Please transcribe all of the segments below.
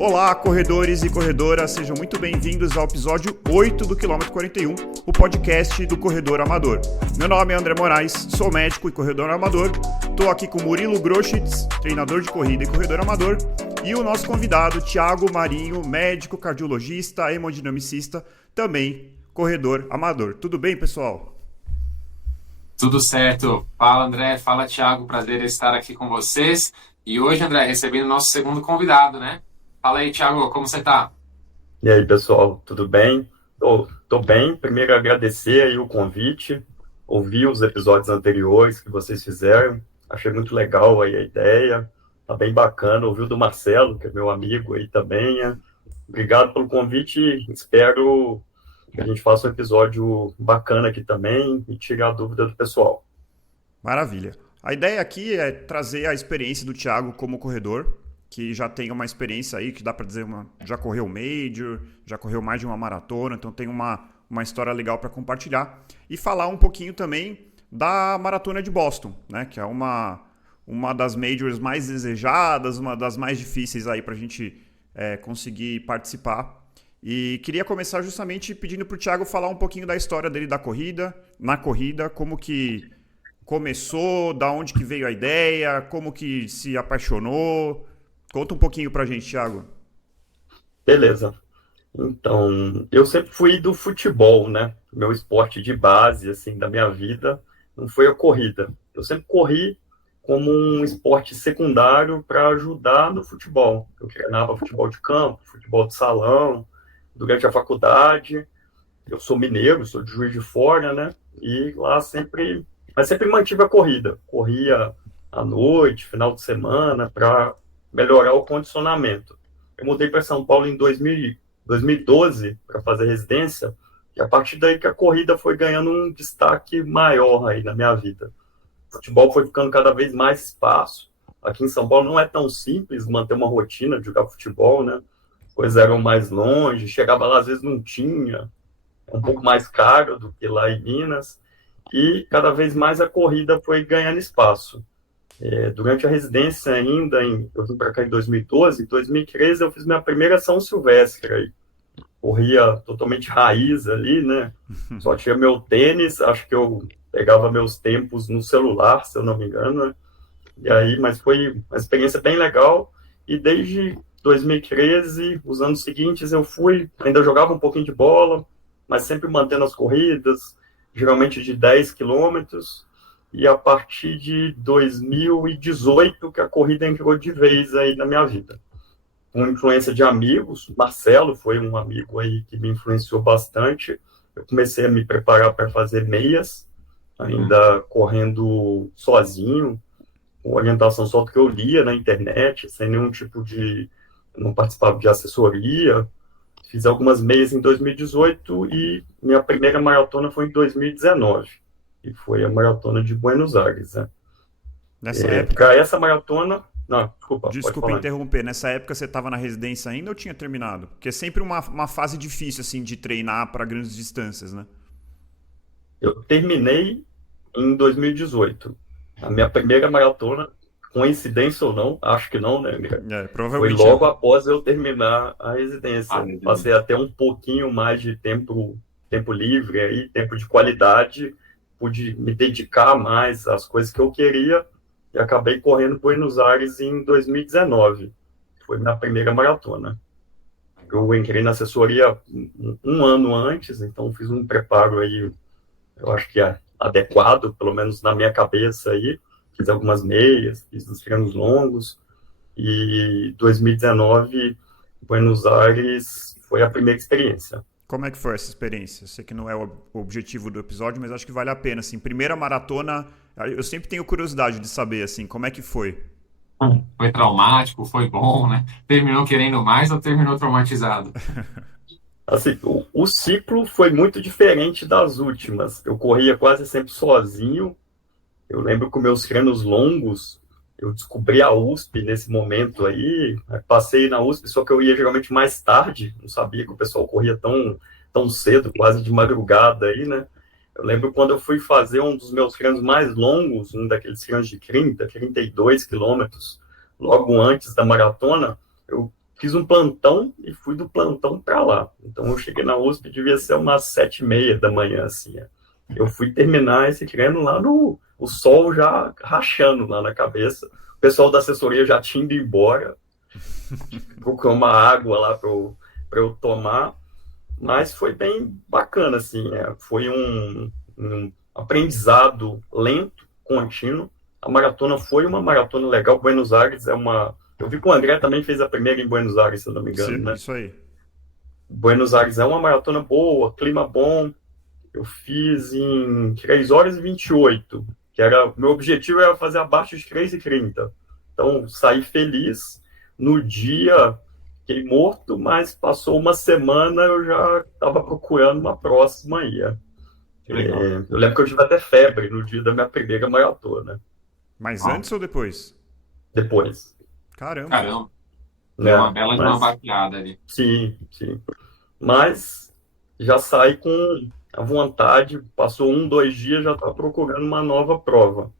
Olá, corredores e corredoras, sejam muito bem-vindos ao episódio 8 do Quilômetro 41, o podcast do Corredor Amador. Meu nome é André Moraes, sou médico e corredor amador, estou aqui com Murilo Groschitz, treinador de corrida e corredor amador, e o nosso convidado, Thiago Marinho, médico, cardiologista, hemodinamicista, também corredor amador. Tudo bem, pessoal? Tudo certo. Fala, André. Fala, Thiago. Prazer estar aqui com vocês. E hoje, André, recebendo o nosso segundo convidado, né? Fala aí, Thiago, como você tá? E aí, pessoal, tudo bem? Tô bem. Primeiro, agradecer aí o convite, ouvir os episódios anteriores que vocês fizeram. Achei muito legal aí a ideia. Tá bem bacana. Ouvi o do Marcelo, que é meu amigo aí também. Obrigado pelo convite. Espero que a gente faça um episódio bacana aqui também e tirar a dúvida do pessoal. Maravilha. A ideia aqui é trazer a experiência do Thiago como corredor, que já tem uma experiência aí, que dá para dizer, já correu Major, já correu mais de uma maratona, então tem uma história legal para compartilhar. E falar um pouquinho também da Maratona de Boston, né, que é uma das Majors mais desejadas, uma das mais difíceis aí para a gente conseguir participar. E queria começar justamente pedindo para o Thiago falar um pouquinho da história dele na corrida, como que começou, da onde que veio a ideia, como que se apaixonou. Conta um pouquinho pra gente, Thiago. Beleza. Então, eu sempre fui do futebol, né? Meu esporte de base, assim, da minha vida, não foi a corrida. Eu sempre corri como um esporte secundário para ajudar no futebol. Eu treinava futebol de campo, futebol de salão, durante a faculdade. Eu sou mineiro, sou de Juiz de Fora, né? E lá mas sempre mantive a corrida. Corria à noite, final de semana, para melhorar o condicionamento. Eu mudei para São Paulo em 2012 para fazer residência, e a partir daí que a corrida foi ganhando um destaque maior aí na minha vida. O futebol foi ficando cada vez mais espaço. Aqui em São Paulo não é tão simples manter uma rotina de jogar futebol, né? Coisas eram mais longe, chegava lá às vezes não tinha, é um pouco mais caro do que lá em Minas, e cada vez mais a corrida foi ganhando espaço. Durante a residência ainda, eu vim para cá em 2012, em 2013 eu fiz minha primeira São Silvestre, aí. Corria totalmente raiz ali, né? Só tinha meu tênis, acho que eu pegava meus tempos no celular, se eu não me engano, né? E aí, mas foi uma experiência bem legal, e desde 2013, os anos seguintes, ainda jogava um pouquinho de bola, mas sempre mantendo as corridas, geralmente de 10 quilômetros, e a partir de 2018 que a corrida entrou de vez aí na minha vida. Com influência de amigos, Marcelo foi um amigo aí que me influenciou bastante. Eu comecei a me preparar para fazer meias, ainda correndo sozinho, com orientação só do que eu lia na internet, sem nenhum tipo de... não participava de assessoria. Fiz algumas meias em 2018 e minha primeira maratona foi em 2019. E foi a maratona de Buenos Aires, né? Nessa época... Para essa maratona... Não, desculpa, pode Desculpa falar. interromper. Nessa época você estava na residência ainda ou tinha terminado? Porque é sempre uma fase difícil, assim, de treinar para grandes distâncias, né? Eu terminei em 2018. A minha primeira maratona, coincidência ou não, acho que não, né, André? Foi Provavelmente logo após eu terminar a residência. Entendi. Passei até um pouquinho mais de tempo livre aí, tempo de qualidade, pude me dedicar mais às coisas que eu queria e acabei correndo Buenos Aires em 2019. Foi minha primeira maratona. Eu entrei na assessoria um ano antes, então fiz um preparo aí, eu acho que é adequado, pelo menos na minha cabeça aí. Fiz algumas meias, fiz os treinos longos, e 2019, Buenos Aires foi a primeira experiência. Como é que foi essa experiência? Eu sei que não é o objetivo do episódio, mas acho que vale a pena, assim. Primeira maratona, eu sempre tenho curiosidade de saber, assim, como é que foi? Foi traumático, foi bom, né? Terminou querendo mais ou terminou traumatizado? Assim, o ciclo foi muito diferente das últimas. Eu corria quase sempre sozinho. Eu lembro que meus treinos longos, eu descobri a USP nesse momento aí. Passei na USP, só que eu ia geralmente mais tarde. Não sabia que o pessoal corria tão cedo, quase de madrugada aí, né? Eu lembro quando eu fui fazer um dos meus treinos mais longos, um daqueles treinos de 32 quilômetros, logo antes da maratona, eu fiz um plantão e fui do plantão para lá. Então eu cheguei na USP, devia ser umas 7h30 da manhã, assim. Eu fui terminar esse treino lá no o sol já rachando lá na cabeça. O pessoal da assessoria já tinha ido embora, procurou uma água lá para eu tomar. Mas foi bem bacana, assim. Foi um aprendizado lento, contínuo. A maratona foi uma maratona legal. Buenos Aires é uma... Eu vi que o André também fez a primeira em Buenos Aires, se eu não me engano, Sim, né? isso aí. Buenos Aires é uma maratona boa, clima bom. Eu fiz em 3 horas e 28, que era... Meu objetivo era fazer abaixo de 3h30. Então, saí feliz. No dia, fiquei morto, mas passou uma semana, eu já estava procurando uma próxima aí. Eu lembro que eu tive até febre no dia da minha primeira maratona. Mas antes ou depois? Depois. Caramba. Deu uma bela de uma Mas, baqueada ali. sim. Mas já saí com a vontade, passou 2 dias, já estava procurando uma nova prova.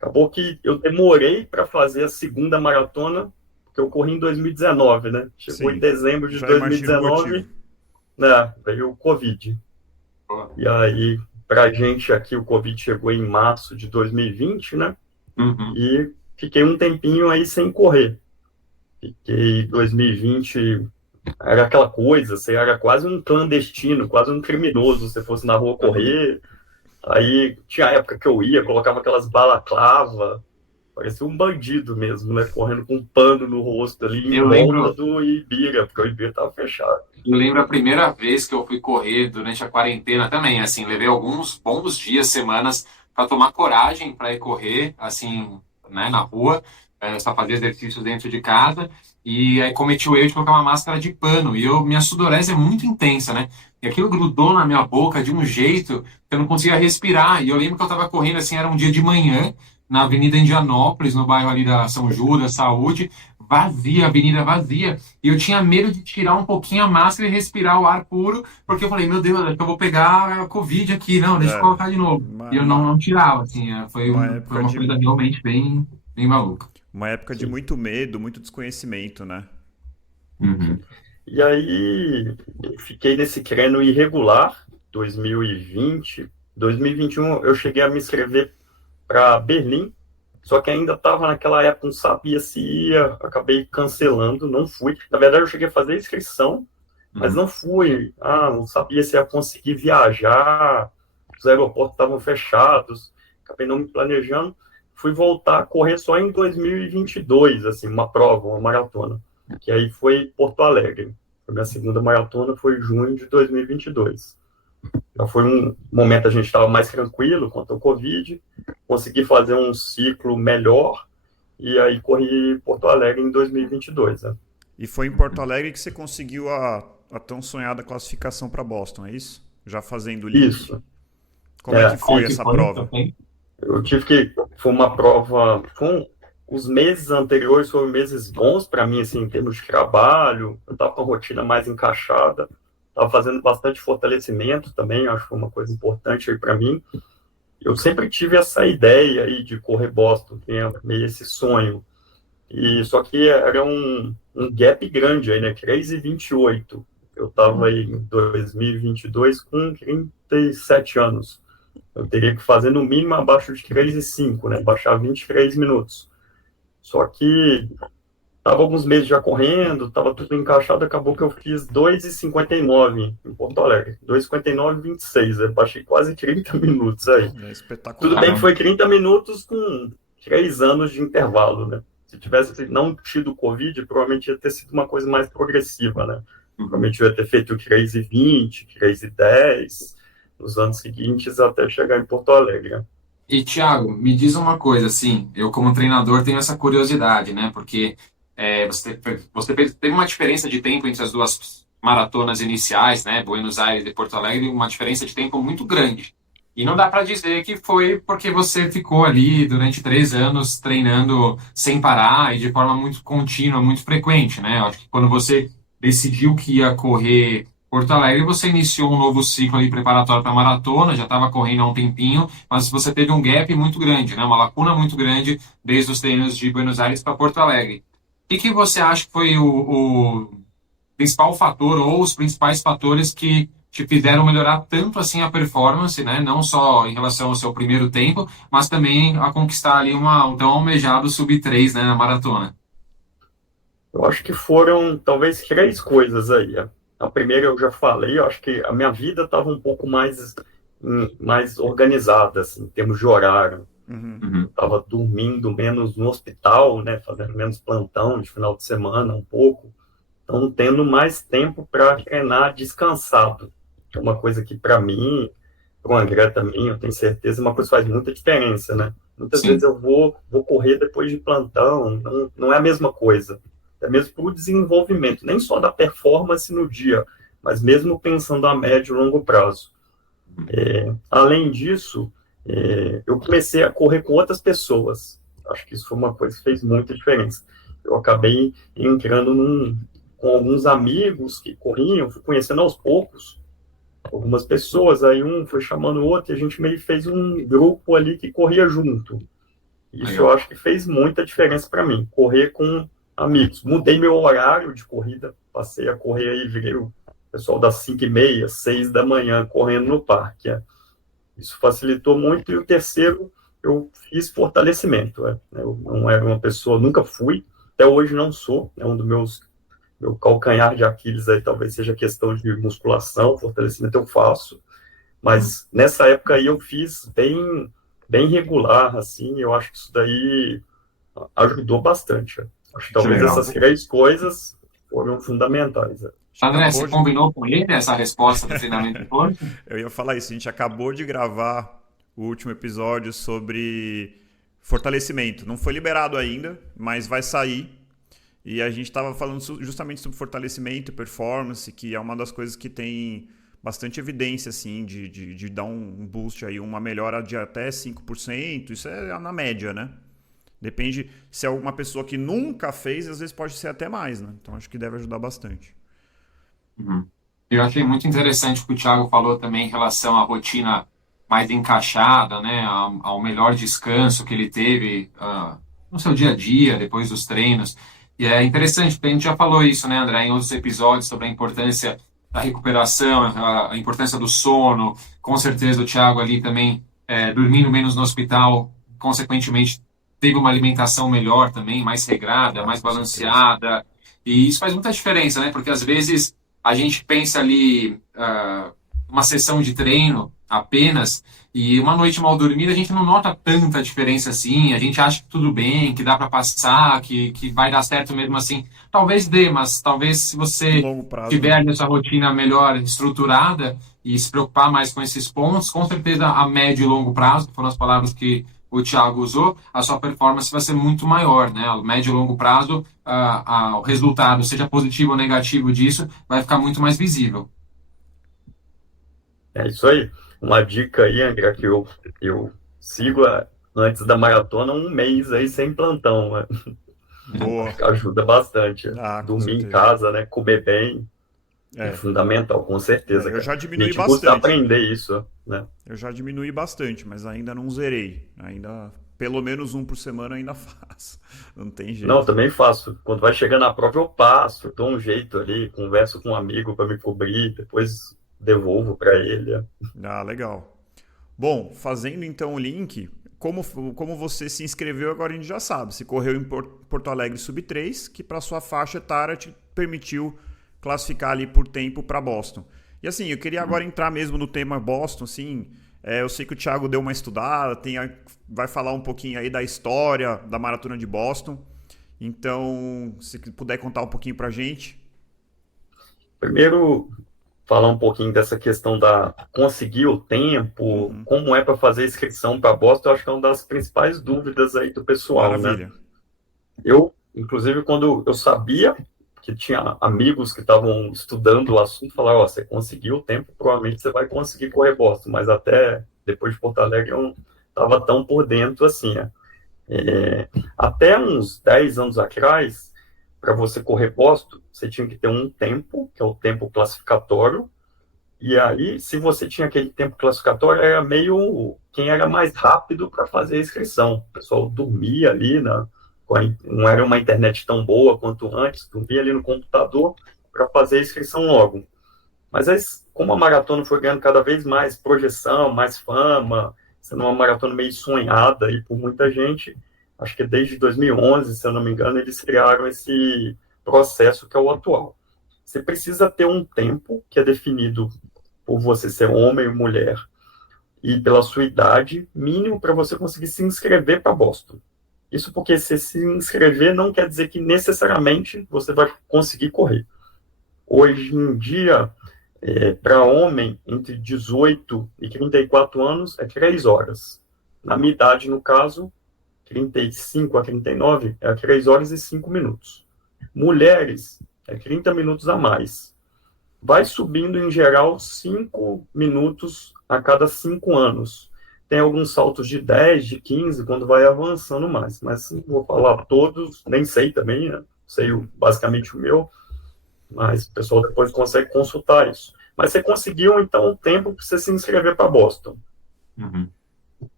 Acabou que eu demorei para fazer a segunda maratona, porque eu corri em 2019, né? Chegou Sim, em dezembro de já imagino o 2019, motivo. né? Veio o Covid. Boa. E aí, pra gente aqui, o Covid chegou em março de 2020, né? Uhum. E fiquei um tempinho aí sem correr. Fiquei 2020, era aquela coisa, você era quase um clandestino, quase um criminoso, se você fosse na rua correr. Aí tinha época que eu ia, colocava aquelas balaclava, parecia um bandido mesmo, né? Correndo com um pano no rosto ali, em Eu lembro, volta do Ibira, porque o Ibira tava fechado. eu lembro a primeira vez que eu fui correr durante a quarentena também, assim, levei alguns bons dias, semanas para tomar coragem para ir correr, assim, né, na rua, só fazer exercícios dentro de casa, e aí cometi o erro de colocar uma máscara de pano, e minha sudorese é muito intensa, né, e aquilo grudou na minha boca de um jeito que eu não conseguia respirar, e eu lembro que eu estava correndo, assim, era um dia de manhã, na Avenida Indianópolis, no bairro ali da São Judas, Saúde, vazia, avenida vazia, e eu tinha medo de tirar um pouquinho a máscara e respirar o ar puro, porque eu falei, meu Deus, acho que eu vou pegar a Covid aqui, não, deixa eu colocar de novo. E eu não tirava, assim, foi uma foi época uma coisa realmente bem maluca. uma época de muito medo, muito desconhecimento, né? Uhum. E aí, eu fiquei nesse treino irregular, 2020. 2021, eu cheguei a me inscrever para Berlim, só que ainda estava naquela época, não sabia se ia, acabei cancelando, não fui. Na verdade, eu cheguei a fazer a inscrição, mas não fui. Não sabia se ia conseguir viajar, os aeroportos estavam fechados, acabei não me planejando. Fui voltar a correr só em 2022, assim, uma prova, uma maratona, que aí foi Porto Alegre. A minha segunda maratona foi em junho de 2022. Já foi um momento a gente estava mais tranquilo quanto ao Covid, consegui fazer um ciclo melhor e aí corri Porto Alegre em 2022. Né? E foi em Porto Alegre que você conseguiu a tão sonhada classificação para Boston, é isso? Já fazendo o link. Isso. Como é que foi essa prova? Eu tive que... Foi uma prova... Os meses anteriores foram meses bons para mim, assim, em termos de trabalho. Eu estava com a rotina mais encaixada. Estava fazendo bastante fortalecimento também, acho que foi uma coisa importante aí para mim. Eu sempre tive essa ideia aí de correr Boston, tinha meio esse sonho. E só que era um gap grande aí, né? 3h28. Eu estava aí em 2022 com 37 anos. Eu teria que fazer no mínimo abaixo de 3h05, né? Baixar 23 minutos. Só que estava alguns meses já correndo, estava tudo encaixado, acabou que eu fiz 2h59 em Porto Alegre. 2h59,26, eu baixei quase 30 minutos aí. É espetacular. Tudo bem que foi 30 minutos com 3 anos de intervalo, né? Se tivesse não tido Covid, provavelmente ia ter sido uma coisa mais progressiva, né? Provavelmente eu ia ter feito 3h20, 3h10, nos anos seguintes até chegar em Porto Alegre. Né? E, Thiago, me diz uma coisa, assim, eu como treinador tenho essa curiosidade, né? Porque você teve uma diferença de tempo entre as duas maratonas iniciais, né? Buenos Aires e Porto Alegre, uma diferença de tempo muito grande. E não dá para dizer que foi porque você ficou ali durante 3 anos treinando sem parar e de forma muito contínua, muito frequente, né? Eu acho que quando você decidiu que ia correr Porto Alegre, você iniciou um novo ciclo ali preparatório para a maratona, já estava correndo há um tempinho, mas você teve um gap muito grande, né? Uma lacuna muito grande desde os treinos de Buenos Aires para Porto Alegre. que você acha que foi o principal fator ou os principais fatores que te fizeram melhorar tanto assim a performance, né? Não só em relação ao seu primeiro tempo, mas também a conquistar ali um tão almejado sub-3, né, na maratona. Eu acho que foram talvez três coisas aí. A primeira eu já falei, eu acho que a minha vida estava um pouco mais organizada, assim, em termos de horário. Uhum. Eu estava dormindo menos no hospital, né, fazendo menos plantão de final de semana, um pouco. Então, tendo mais tempo para treinar descansado. É uma coisa que, para mim, para o André também, eu tenho certeza, uma coisa que faz muita diferença, né? Muitas vezes Sim, eu vou correr depois de plantão, não é a mesma coisa. É mesmo para o desenvolvimento, nem só da performance no dia, mas mesmo pensando a médio e longo prazo. Além disso, eu comecei a correr com outras pessoas. Acho que isso foi uma coisa que fez muita diferença. Eu acabei entrando com alguns amigos que corriam, fui conhecendo aos poucos algumas pessoas, aí um foi chamando o outro, e a gente meio fez um grupo ali que corria junto. Isso eu legal. acho que fez muita diferença para mim, correr com amigos. Mudei meu horário de corrida, passei a correr aí, virei o pessoal das 5h30, 6 da manhã, correndo no parque. Isso facilitou muito. E o terceiro, eu fiz fortalecimento. Eu não era uma pessoa, nunca fui, até hoje não sou, é um dos meu calcanhar de Aquiles aí, talvez seja questão de musculação, fortalecimento eu faço, mas nessa época aí eu fiz bem regular, assim, eu acho que isso daí ajudou bastante. Acho que Que talvez legal. essas três coisas foram fundamentais. André, você Acabou de. combinou com ele essa resposta do treinamento de força? Eu ia falar isso, a gente acabou de gravar o último episódio sobre fortalecimento. Não foi liberado ainda, mas vai sair. E a gente estava falando justamente sobre fortalecimento e performance, que é uma das coisas que tem bastante evidência, assim, de dar um boost aí, uma melhora de até 5%. Isso é na média, né? Depende se é alguma pessoa que nunca fez, às vezes pode ser até mais, né? Então acho que deve ajudar bastante. Uhum. Eu achei muito interessante o que o Thiago falou também em relação à rotina mais encaixada, né, ao melhor descanso que ele teve no seu dia a dia, depois dos treinos. E é interessante, porque a gente já falou isso, né, André, em outros episódios sobre a importância da recuperação, a importância do sono. Com certeza o Thiago ali também dormindo menos no hospital, consequentemente teve uma alimentação melhor também, mais regrada, Ah, mais com certeza. balanceada. E isso faz muita diferença, né, porque às vezes a gente pensa ali uma sessão de treino apenas e uma noite mal dormida a gente não nota tanta diferença assim, a gente acha que tudo bem, que dá para passar, que vai dar certo mesmo assim. Talvez dê, mas talvez se No você longo prazo, tiver não. ali a sua rotina melhor estruturada e se preocupar mais com esses pontos, com certeza a médio e longo prazo, que foram as palavras que o Thiago usou, a sua performance vai ser muito maior, né? A médio e longo prazo, o resultado, seja positivo ou negativo disso, vai ficar muito mais visível. É isso aí. Uma dica aí, André, que eu sigo antes da maratona um mês aí sem plantão, né? Acho Boa. que ajuda bastante. Ah, com Dormir em certeza. casa, né? Comer bem é É. fundamental, com certeza, Eu cara. já A diminui gente custa bastante. aprender isso, né? Eu já diminui bastante, mas ainda não zerei. Ainda, pelo menos um por semana eu ainda faço. Não tem Não, eu jeito. também faço. Quando vai chegando na prova, eu passo, dou um jeito ali, converso com um amigo para me cobrir, depois devolvo para ele. Ah, legal. Bom, fazendo então o link, como você se inscreveu, agora a gente já sabe. Se correu em Porto Alegre Sub 3, que para sua faixa etária te permitiu classificar ali por tempo para Boston. E assim, eu queria agora entrar mesmo no tema Boston, assim. Eu sei que o Thiago deu uma estudada, vai falar um pouquinho aí da história da Maratona de Boston. Então, se puder contar um pouquinho pra gente. Primeiro, falar um pouquinho dessa questão da conseguir o tempo, Uhum, como é para fazer a inscrição para Boston, eu acho que é uma das principais dúvidas aí do pessoal, né? maravilha. Eu, inclusive, quando eu sabia que tinha amigos que estavam estudando o assunto, falaram, ó, você conseguiu o tempo, provavelmente você vai conseguir correr Boston, mas até depois de Porto Alegre eu não estava tão por dentro assim, né? Até uns 10 anos atrás, para você correr Boston, você tinha que ter um tempo, que é o tempo classificatório, e aí, se você tinha aquele tempo classificatório, era meio quem era mais rápido para fazer a inscrição. O pessoal dormia ali, né? não era uma internet tão boa quanto antes, tu via ali no computador para fazer a inscrição logo. Mas aí, como a maratona foi ganhando cada vez mais projeção, mais fama, sendo uma maratona meio sonhada aí por muita gente, acho que desde 2011, se eu não me engano, eles criaram esse processo que é o atual. Você precisa ter um tempo que é definido por você ser homem ou mulher e pela sua idade, mínimo para você conseguir se inscrever para Boston. Isso porque se inscrever não quer dizer que necessariamente você vai conseguir correr. Hoje em dia, para homem entre 18 e 34 anos, é 3 horas. Na minha idade, no caso, 35 a 39, é 3 horas e 5 minutos. Mulheres, é 30 minutos a mais. Vai subindo, em geral, 5 minutos a cada 5 anos. Tem alguns saltos de 10, de 15, quando vai avançando mais. Mas não vou falar todos, nem sei também, né? Sei basicamente o meu, mas o pessoal depois consegue consultar isso. Mas você conseguiu, então, um tempo para você se inscrever para Boston. Uhum.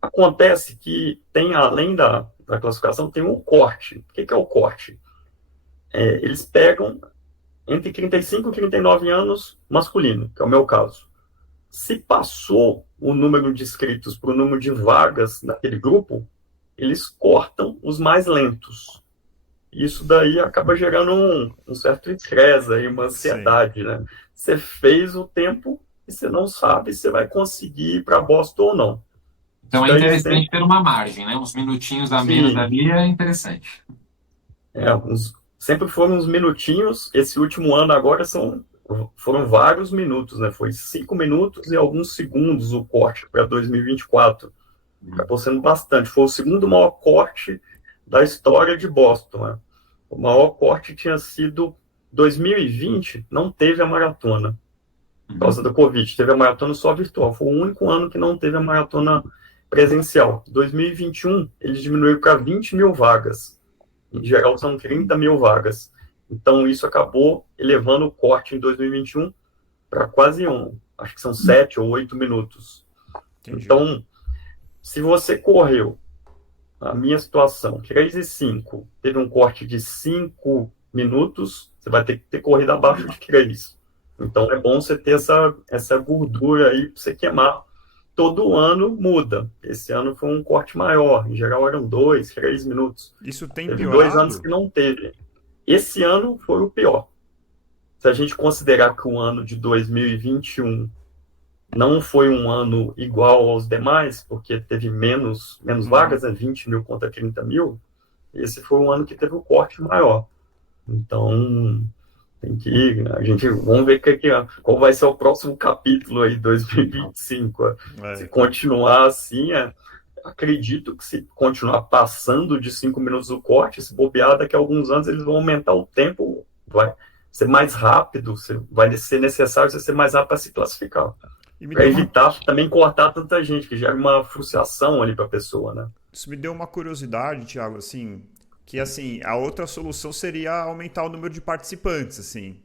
Acontece que tem, além da classificação, tem um corte. O que é o corte? Eles pegam entre 35 e 39 anos masculino, que é o meu caso. Se passou o número de inscritos para o número de vagas naquele grupo, eles cortam os mais lentos. Isso daí acaba gerando um certo estresse aí, uma ansiedade, né? Você fez o tempo e você não sabe se vai conseguir ir para Boston ou não. Então Isso é daí interessante ter uma margem, né? Uns minutinhos a menos ali é interessante. Sempre foram uns minutinhos. Esse último ano agora foram vários minutos, né? Foi 5 minutos e alguns segundos o corte para 2024. Acabou sendo bastante. Foi o segundo maior corte da história de Boston, né? O maior corte tinha sido 2020, não teve a maratona por causa da Covid. Teve a maratona só virtual. Foi o único ano que não teve a maratona presencial. 2021, eles diminuíram para 20 mil vagas. Em geral, são 30 mil vagas. Então, isso acabou elevando o corte em 2021 para quase acho que são 7 ou 8 minutos. Entendi. Então, se você correu, a minha situação, 3 e 5, teve um corte de 5 minutos, você vai ter que ter corrido abaixo de 3. Então, é bom você ter essa gordura aí para você queimar. Todo ano muda. Esse ano foi um corte maior. Em geral, eram 2, 3 minutos. Isso tem teve piorado? 2 anos que não teve. Esse ano foi o pior. Se a gente considerar que o ano de 2021 não foi um ano igual aos demais, porque teve menos vagas, né? 20 mil contra 30 mil, esse foi um ano que teve o corte maior. Então, vamos ver qual vai ser o próximo capítulo aí, 2025. Se continuar assim, acredito que se continuar passando de 5 minutos o corte, se bobear, daqui a alguns anos eles vão aumentar o tempo, vai ser mais rápido, vai ser necessário você ser mais rápido para se classificar. Para evitar também cortar tanta gente, que gera uma frustração ali para a pessoa, né? Isso me deu uma curiosidade, Thiago, assim, que assim, a outra solução seria aumentar o número de participantes, assim.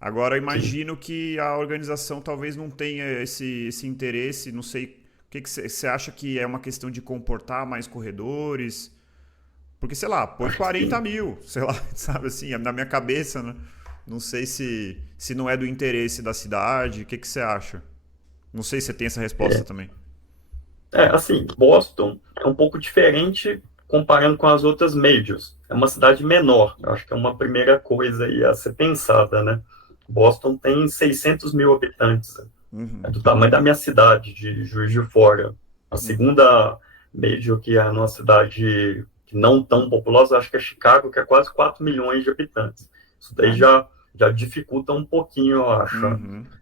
Agora, eu imagino que a organização talvez não tenha esse interesse, não sei, o que você acha que é uma questão de comportar mais corredores? Porque, sei lá, põe 40 mil, sei lá, sabe assim, na minha cabeça, né? Não sei se não é do interesse da cidade, o que você acha? Não sei se você tem essa resposta também. Assim, Boston é um pouco diferente comparando com as outras majors. É uma cidade menor, eu acho que é uma primeira coisa aí a ser pensada, né? Boston tem 600 mil habitantes, é do tamanho da minha cidade, de Juiz de Fora. A segunda major, que é numa cidade não tão populosa, acho que é Chicago, que é quase 4 milhões de habitantes. Isso daí já dificulta um pouquinho, eu acho.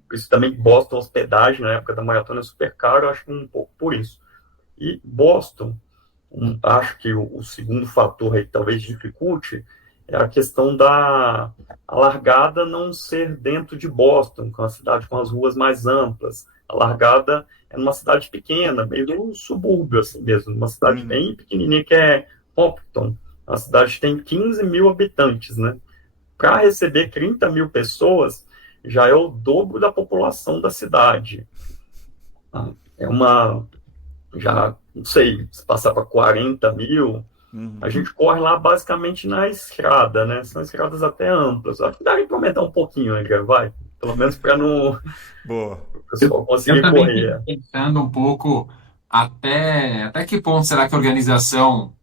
Por isso também Boston, hospedagem na época da maratona é super caro, eu acho que um pouco por isso. E Boston, acho que o segundo fator aí que talvez dificulte é a questão da largada não ser dentro de Boston, que é uma cidade com as ruas mais amplas. A largada é numa cidade pequena, meio no subúrbio assim mesmo, uma cidade bem pequenininha que é Hopkton. A cidade tem 15 mil habitantes, né? Para receber 30 mil pessoas, já é o dobro da população da cidade. Já, não sei, se passar para 40 mil, A gente corre lá basicamente na estrada, né? São estradas até amplas. Acho que daria para aumentar um pouquinho, André, vai. Pelo menos para não Boa. o Eu, pessoal eu conseguir também correr. fico pensando um pouco até que ponto será que a organização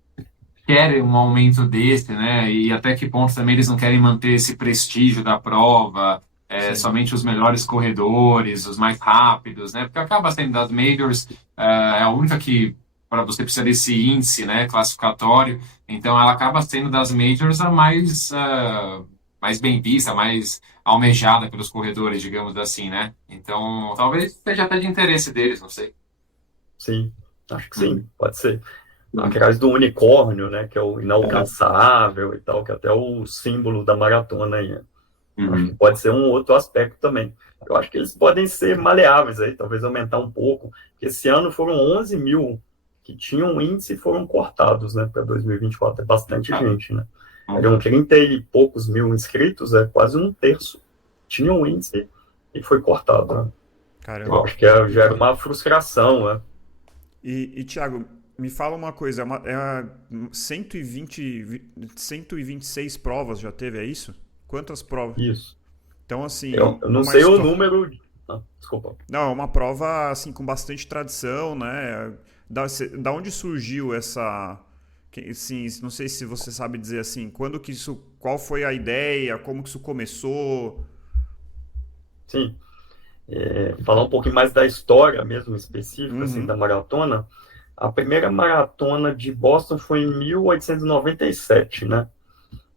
quer um aumento desse, né? E até que ponto também eles não querem manter esse prestígio da prova, Sim. somente os melhores corredores, os mais rápidos, né? Porque acaba sendo das majors, é a única que para você precisa desse índice, né, classificatório. Então ela acaba sendo das majors a mais bem vista, mais almejada pelos corredores, digamos assim, né? Então talvez seja até de interesse deles, não sei. Sim, acho que Uhum. sim, pode ser. Atrás do unicórnio, né? Que é o inalcançável e tal, que é até o símbolo da maratona aí. Acho que Uhum. pode ser um outro aspecto também. Eu acho que eles podem ser maleáveis aí, talvez aumentar um pouco. Porque esse ano foram 11 mil que tinham índice e foram cortados, né, para 2024. É bastante Ah, gente, né? Eram uhum. 30 e poucos mil inscritos, é quase um terço. Tinham índice e foi cortado, né? Eu Caramba. acho que gera uma frustração, né? Thiago, me fala uma coisa, é 126 provas já teve, é isso? Quantas provas? Isso. Então, Eu, assim, eu é não uma sei o história. número. Ah, desculpa. Não, é uma prova assim com bastante tradição, né? Da onde surgiu essa. Assim, não sei se você sabe dizer assim, quando que isso. Qual foi a ideia? Como que isso começou? Sim. Falar um pouquinho mais da história mesmo específica assim da Uhum. maratona. A primeira maratona de Boston foi em 1897, né?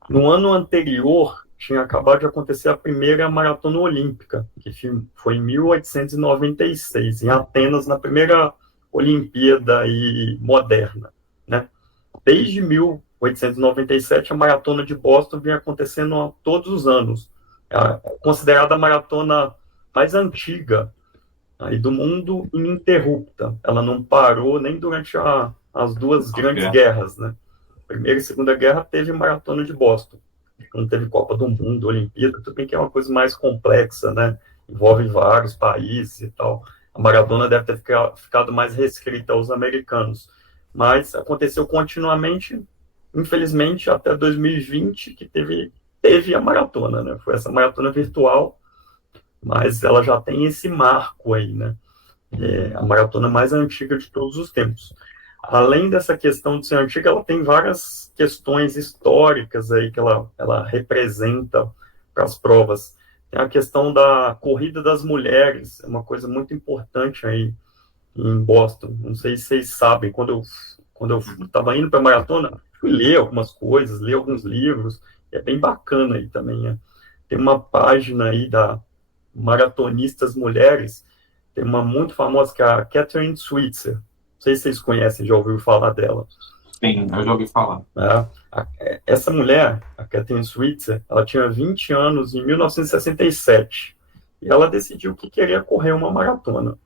No ano anterior tinha acabado de acontecer a primeira maratona olímpica, que foi em 1896, em Atenas, na primeira Olimpíada aí moderna, né? Desde 1897 a maratona de Boston vem acontecendo todos os anos. É considerada a maratona mais antiga aí do mundo ininterrupta. Ela não parou nem durante as duas grandes Ok. guerras, né? Primeira e Segunda Guerra teve maratona de Boston. Não teve Copa do Mundo, Olimpíada, tudo bem que é uma coisa mais complexa, né? Envolve vários países e tal. A maratona deve ter ficado mais restrita aos americanos. Mas aconteceu continuamente, infelizmente, até 2020, que teve a maratona, né? Foi essa maratona virtual, mas ela já tem esse marco aí, né? A maratona mais antiga de todos os tempos. Além dessa questão de ser antiga, ela tem várias questões históricas aí que ela representa para as provas. Tem a questão da corrida das mulheres, é uma coisa muito importante aí em Boston. Não sei se vocês sabem, quando eu Uhum. estava indo para a maratona, fui ler algumas coisas, ler alguns livros, é bem bacana aí também. Né? Tem uma página aí da Maratonistas Mulheres, tem uma muito famosa que é a Catherine Switzer. Não sei se vocês conhecem, já ouviram falar dela. Sim, eu já ouvi falar. Né? Essa mulher, a Catherine Switzer, ela tinha 20 anos em 1967 e ela decidiu que queria correr uma maratona.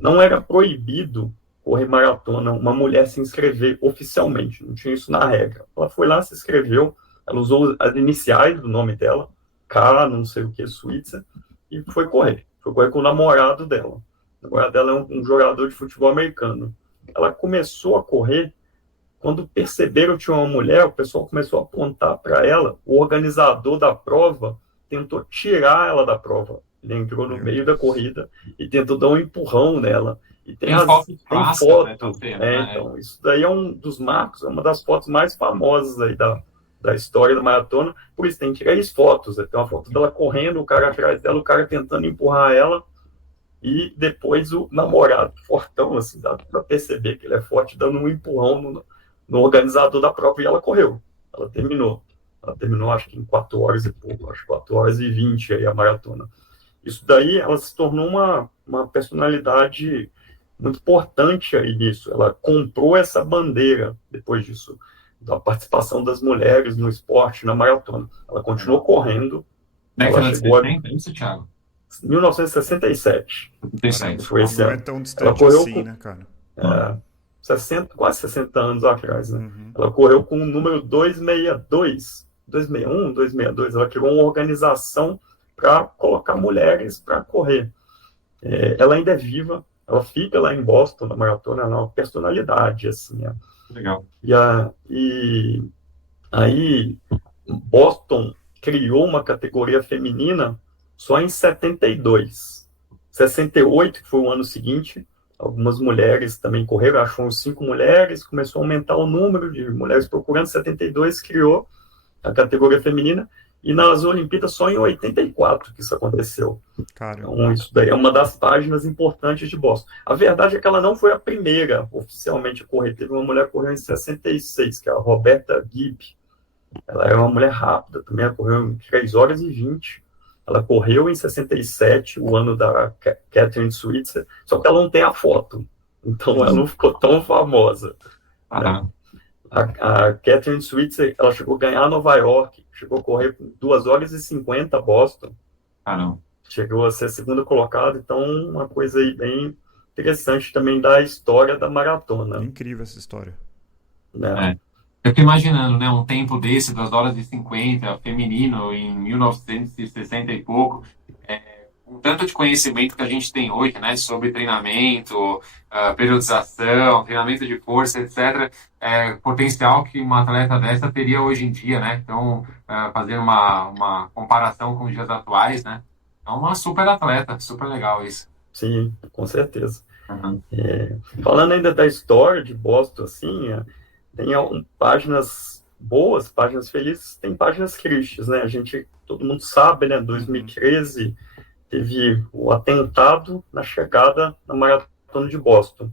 Não era proibido correr maratona uma mulher se inscrever oficialmente, não tinha isso na regra. Ela foi lá, se inscreveu, ela usou as iniciais do nome dela, K, não sei o que, Switzer, e foi correr. Foi correr com o namorado dela. O namorado dela é um jogador de futebol americano. Ela começou a correr, quando perceberam que tinha uma mulher, o pessoal começou a apontar para ela. O organizador da prova tentou tirar ela da prova. Ele entrou no Meu meio da Deus. corrida e tentou dar um empurrão nela. E Tem fotos tem clássicas, né? Tô foto. vendo, né? Então, isso daí é um dos marcos, é uma das fotos mais famosas aí da história da maratona. Por isso, tem 3 fotos. Tem uma foto dela correndo, o cara atrás dela, o cara tentando empurrar ela. E depois o namorado fortão, assim, dá para perceber que ele é forte, dando um empurrão no organizador da prova e ela correu. Ela terminou. Ela terminou, acho que em 4 horas e pouco, acho que 4 horas e 20 aí a maratona. Isso daí, ela se tornou uma personalidade muito importante aí nisso. Ela comprou essa bandeira depois disso, da participação das mulheres no esporte, na maratona. Ela continuou Legal. correndo, ela Década de chegou a 60, é isso, Thiago? 1967. Interessante. Foi Caramba, esse não é ano. tão Ela distante correu assim, com né, cara? quase 60 anos atrás, né? Uhum. Ela correu com o número 262, 261, 262. Ela criou uma organização para colocar mulheres para correr. Ela ainda é viva, ela fica lá em Boston, na maratona, ela é uma personalidade, assim. Legal. E aí, Boston criou uma categoria feminina só em 72. 68, que foi o ano seguinte, algumas mulheres também correram, achou 5 mulheres, começou a aumentar o número de mulheres procurando. 72 criou a categoria feminina, e nas Olimpíadas só em 84 que isso aconteceu. Caramba. Então, isso daí é uma das páginas importantes de Boston. A verdade é que ela não foi a primeira oficialmente a correr. Teve uma mulher que correu em 66, que é a Roberta Gibb. Ela é uma mulher rápida também, ela correu em 3 horas e 20. Ela correu em 67, o ano da Catherine Switzer, só que ela não tem a foto. Então ela não ficou tão famosa. Né? A Catherine Switzer, ela chegou a ganhar Nova York, chegou a correr 2 horas e 50 Boston. Chegou a ser a segunda colocada, então uma coisa aí bem interessante também da história da maratona. Incrível essa história. Né? Eu fico imaginando, né, um tempo desse, 2 horas e 50, feminino, em 1960 e pouco, um tanto de conhecimento que a gente tem hoje, né, sobre treinamento, periodização, treinamento de força, etc., potencial que uma atleta dessa teria hoje em dia, né? Então, fazendo uma comparação com os dias atuais, né? É uma super atleta, super legal isso. Sim, com certeza. Uhum. Falando ainda da história de Boston, assim, tem páginas boas, páginas felizes, tem páginas tristes, né? Todo mundo sabe, né? 2013 teve o atentado na chegada na maratona de Boston.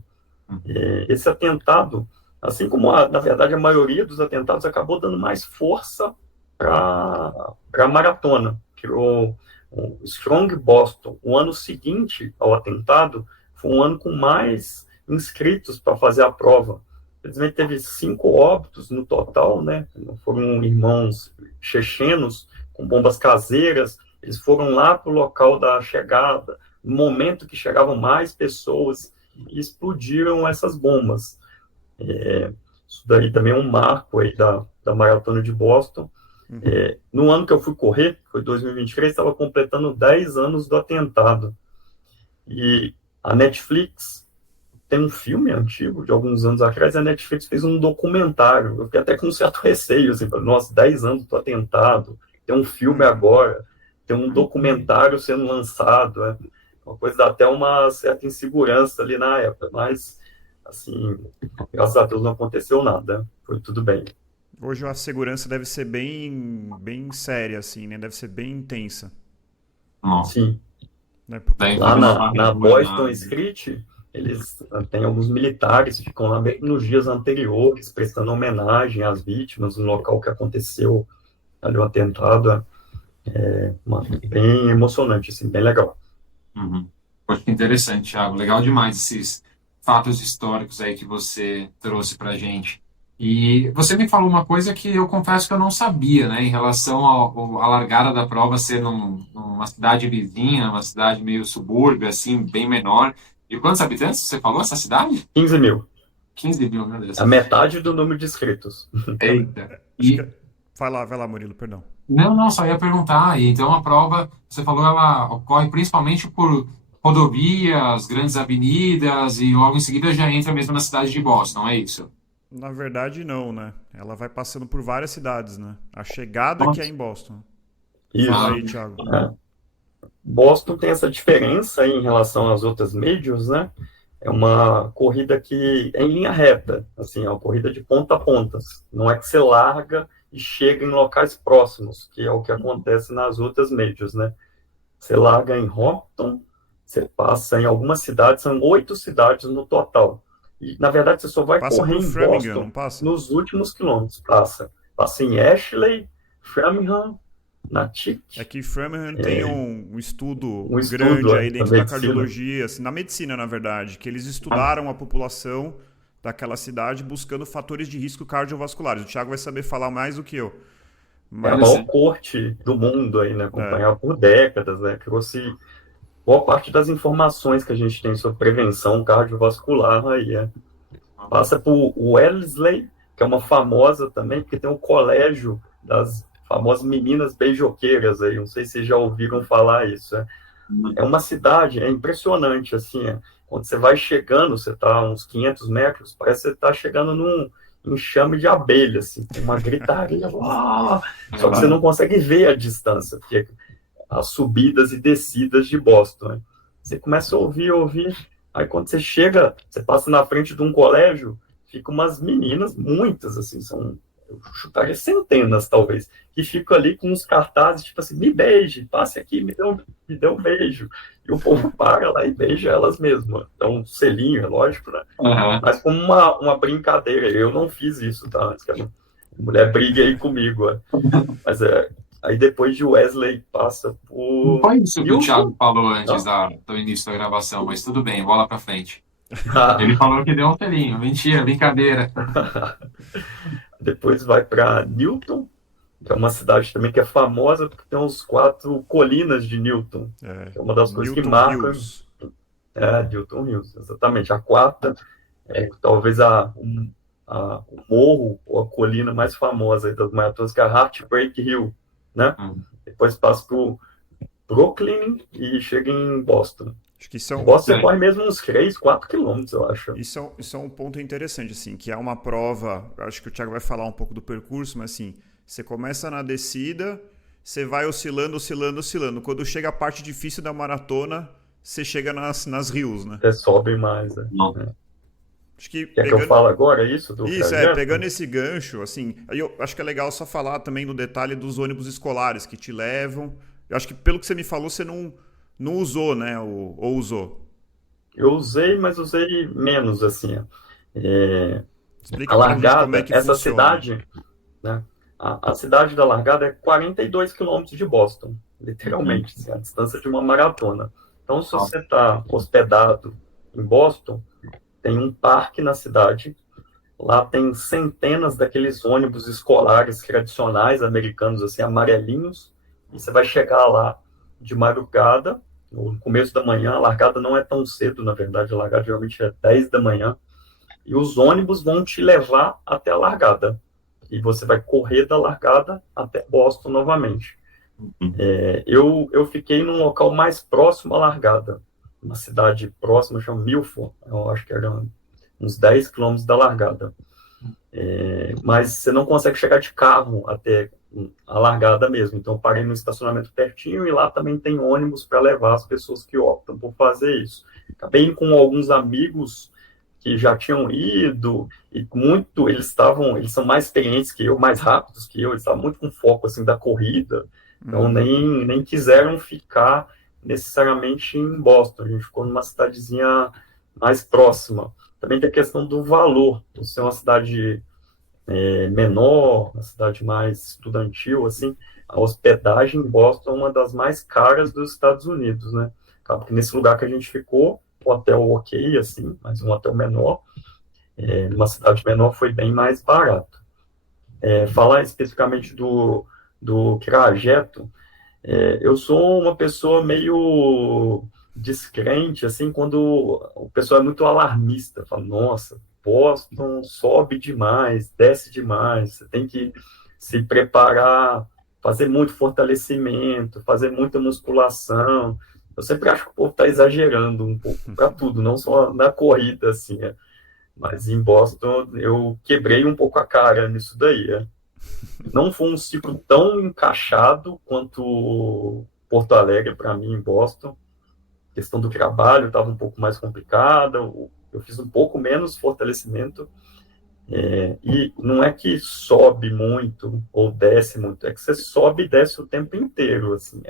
Esse atentado, assim como na verdade a maioria dos atentados, acabou dando mais força para a maratona. Criou o Strong Boston. O ano seguinte ao atentado foi um ano com mais inscritos para fazer a prova. Infelizmente teve 5 óbitos no total, né? Foram irmãos chechenos com bombas caseiras. Eles foram lá para o local da chegada, no momento que chegavam mais pessoas, e explodiram essas bombas. Isso daí também é um marco aí da Maratona de Boston. No ano que eu fui correr, foi 2023, estava completando 10 anos do atentado. E a Netflix tem um filme antigo, de alguns anos atrás, a Netflix fez um documentário. Eu fiquei até com um certo receio, assim, nossa, 10 anos do atentado, tem um filme agora, tem um documentário sendo lançado, uma coisa dá até uma certa insegurança ali na época, mas, assim, graças a Deus não aconteceu nada, foi tudo bem. Hoje a segurança deve ser bem séria, assim, né? Deve ser bem intensa. Sim. Né? Lá na Boylston Street, eles têm alguns militares que ficam lá bem nos dias anteriores, prestando homenagem às vítimas, no local que aconteceu ali o atentado. Bem emocionante, assim, bem legal. Poxa, que interessante, Thiago. Legal demais esses fatos históricos aí que você trouxe pra gente. E você me falou uma coisa que eu confesso que eu não sabia, né, em relação à largada da prova ser numa cidade vizinha, uma cidade meio subúrbio, assim, bem menor. E quantos habitantes você falou essa cidade? 15 mil. 15 mil, meu Deus. A metade do número de inscritos. Eita. Vai lá, Murilo, perdão. Não, só ia perguntar. E então a prova, você falou, ela ocorre principalmente por rodovias, grandes avenidas e logo em seguida já entra mesmo na cidade de Boston, é isso? Na verdade, não, né? Ela vai passando por várias cidades, né? A chegada que é em Boston. Isso. Fala aí, Thiago. Boston tem essa diferença aí em relação às outras majors, né? É uma corrida que é em linha reta, assim, é uma corrida de ponta a ponta. Não é que você larga e chega em locais próximos, que é o que acontece nas outras majors, né? Você larga em Hompton, você passa em algumas cidades, são 8 cidades no total. E, na verdade, você só vai correr em Boston não passa? nos últimos quilômetros. Passa em Ashley, Framingham, Natick. É que Framingham tem um estudo estudo grande aí dentro da medicina. cardiologia, assim, na medicina, na verdade, que eles estudaram a população daquela cidade buscando fatores de risco cardiovasculares. O Thiago vai saber falar mais do que eu. É a maior corte do mundo aí, né? Acompanhada por décadas, né? Trouxe boa parte das informações que a gente tem sobre prevenção cardiovascular aí. Passa por Wellesley, que é uma famosa também, porque tem um colégio das famosas meninas beijoqueiras aí, não sei se vocês já ouviram falar isso. É uma cidade, é impressionante, assim, quando você vai chegando, você está a uns 500 metros, parece que você está chegando enxame de abelha, assim, com uma gritaria. Uau! Só que você não consegue ver a distância, porque as subidas e descidas de Boston, né? Você começa a ouvir, aí quando você chega, você passa na frente de um colégio, ficam umas meninas, muitas, assim, eu chutaria centenas, talvez, que ficam ali com uns cartazes, tipo assim, me beije, passe aqui, me dê um beijo. E o povo para lá e beija elas mesmas. Então, um selinho, é lógico, né? Aham. Mas como uma brincadeira. Eu não fiz isso, tá? Antes que a mulher brigue aí comigo. Mas aí depois de Wesley passa Não por foi isso que o Thiago Newton. falou antes Não? do início da gravação, mas tudo bem, bola pra frente. Ele falou que deu um selinho. Mentira, brincadeira. Depois vai para Newton, que é uma cidade também que é famosa porque tem os 4 colinas de Newton, que é uma das coisas que Newton marcam. Hills. Newton Hills, exatamente. A quarta é talvez o morro ou a colina mais famosa aí das maratonas, que é a Heartbreak Hill, né? Hum. Depois passa por Brooklyn e chega em Boston. Acho que isso é Em um, Boston você corre mesmo uns 3, 4 quilômetros, eu acho. isso é um ponto interessante, assim, que é uma prova, acho que o Thiago vai falar um pouco do percurso, mas assim, você começa na descida, você vai oscilando, oscilando, oscilando. Quando chega a parte difícil da maratona, você chega nas rios, né? Você sobe mais, né? Não. Acho que Quer que eu pegando... fale agora isso do Isso, trajeto? pegando esse gancho, assim, aí eu acho que é legal só falar também no detalhe dos ônibus escolares que te levam. Eu acho que pelo que você me falou, você não usou, né? Ou usou. Eu usei, mas usei menos, assim. A Explica pra gente como é largada, que essa funciona. cidade, né? A cidade da largada é 42 quilômetros de Boston, literalmente, assim, a distância de uma maratona. Então, se você está hospedado em Boston, tem um parque na cidade, lá tem centenas daqueles ônibus escolares tradicionais americanos, assim, amarelinhos, e você vai chegar lá de madrugada, no começo da manhã, a largada não é tão cedo, na verdade, a largada geralmente é 10 da manhã, e os ônibus vão te levar até a largada. E você vai correr da largada até Boston novamente. Eu fiquei num local mais próximo à largada, uma cidade próxima, chama Milford, eu acho que era uns 10 quilômetros da largada. Mas você não consegue chegar de carro até a largada mesmo. Então, eu parei no estacionamento pertinho e lá também tem ônibus para levar as pessoas que optam por fazer isso. Acabei indo com alguns amigos que já tinham ido e eles são mais experientes que eu, mais rápidos que eu, eles estavam muito com foco assim da corrida, então nem quiseram ficar necessariamente em Boston, a gente ficou numa cidadezinha mais próxima. Também tem a questão do valor, por ser uma cidade menor, uma cidade mais estudantil, assim, a hospedagem em Boston é uma das mais caras dos Estados Unidos, né? Porque nesse lugar que a gente ficou, um hotel ok, assim, mas um hotel menor, numa cidade menor foi bem mais barato. Falar especificamente do trajeto, eu sou uma pessoa meio descrente, assim, quando o pessoal é muito alarmista, fala, nossa, Boston sobe demais, desce demais, você tem que se preparar, fazer muito fortalecimento, fazer muita musculação. Eu sempre acho que o povo está exagerando um pouco para tudo, não só na corrida, assim, mas em Boston eu quebrei um pouco a cara nisso daí. Não foi um ciclo tão encaixado quanto Porto Alegre para mim em Boston. A questão do trabalho estava um pouco mais complicada, eu fiz um pouco menos fortalecimento, e não é que sobe muito ou desce muito, é que você sobe e desce o tempo inteiro, assim,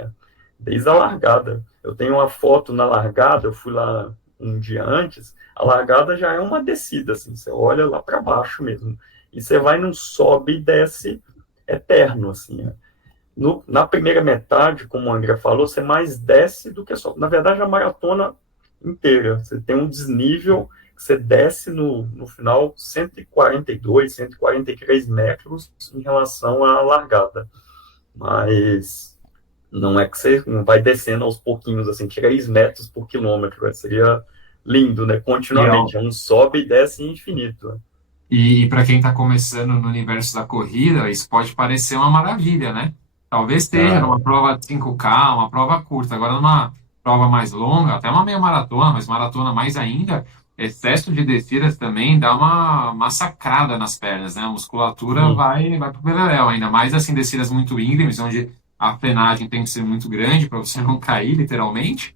desde a largada. Eu tenho uma foto na largada, eu fui lá um dia antes, a largada já é uma descida, assim, você olha lá para baixo mesmo, e você vai num sobe e desce eterno, assim, na primeira metade, como o André falou, você mais desce do que sobe. Na verdade, a maratona inteira, você tem um desnível, você desce no final 142, 143 metros em relação à largada. Mas não é que você não vai descendo aos pouquinhos, assim, 3 metros por quilômetro. Seria lindo, né? Continuamente. É um sobe e desce infinito. Né? E para quem está começando no universo da corrida, isso pode parecer uma maravilha, né? Talvez esteja numa prova 5K, uma prova curta. Agora, numa prova mais longa, até uma meia maratona, mas maratona mais ainda, excesso de descidas também dá uma massacrada nas pernas, né? A musculatura Sim, vai pro beleléu, ainda mais assim, descidas muito íngremes, onde a frenagem tem que ser muito grande para você não cair, literalmente.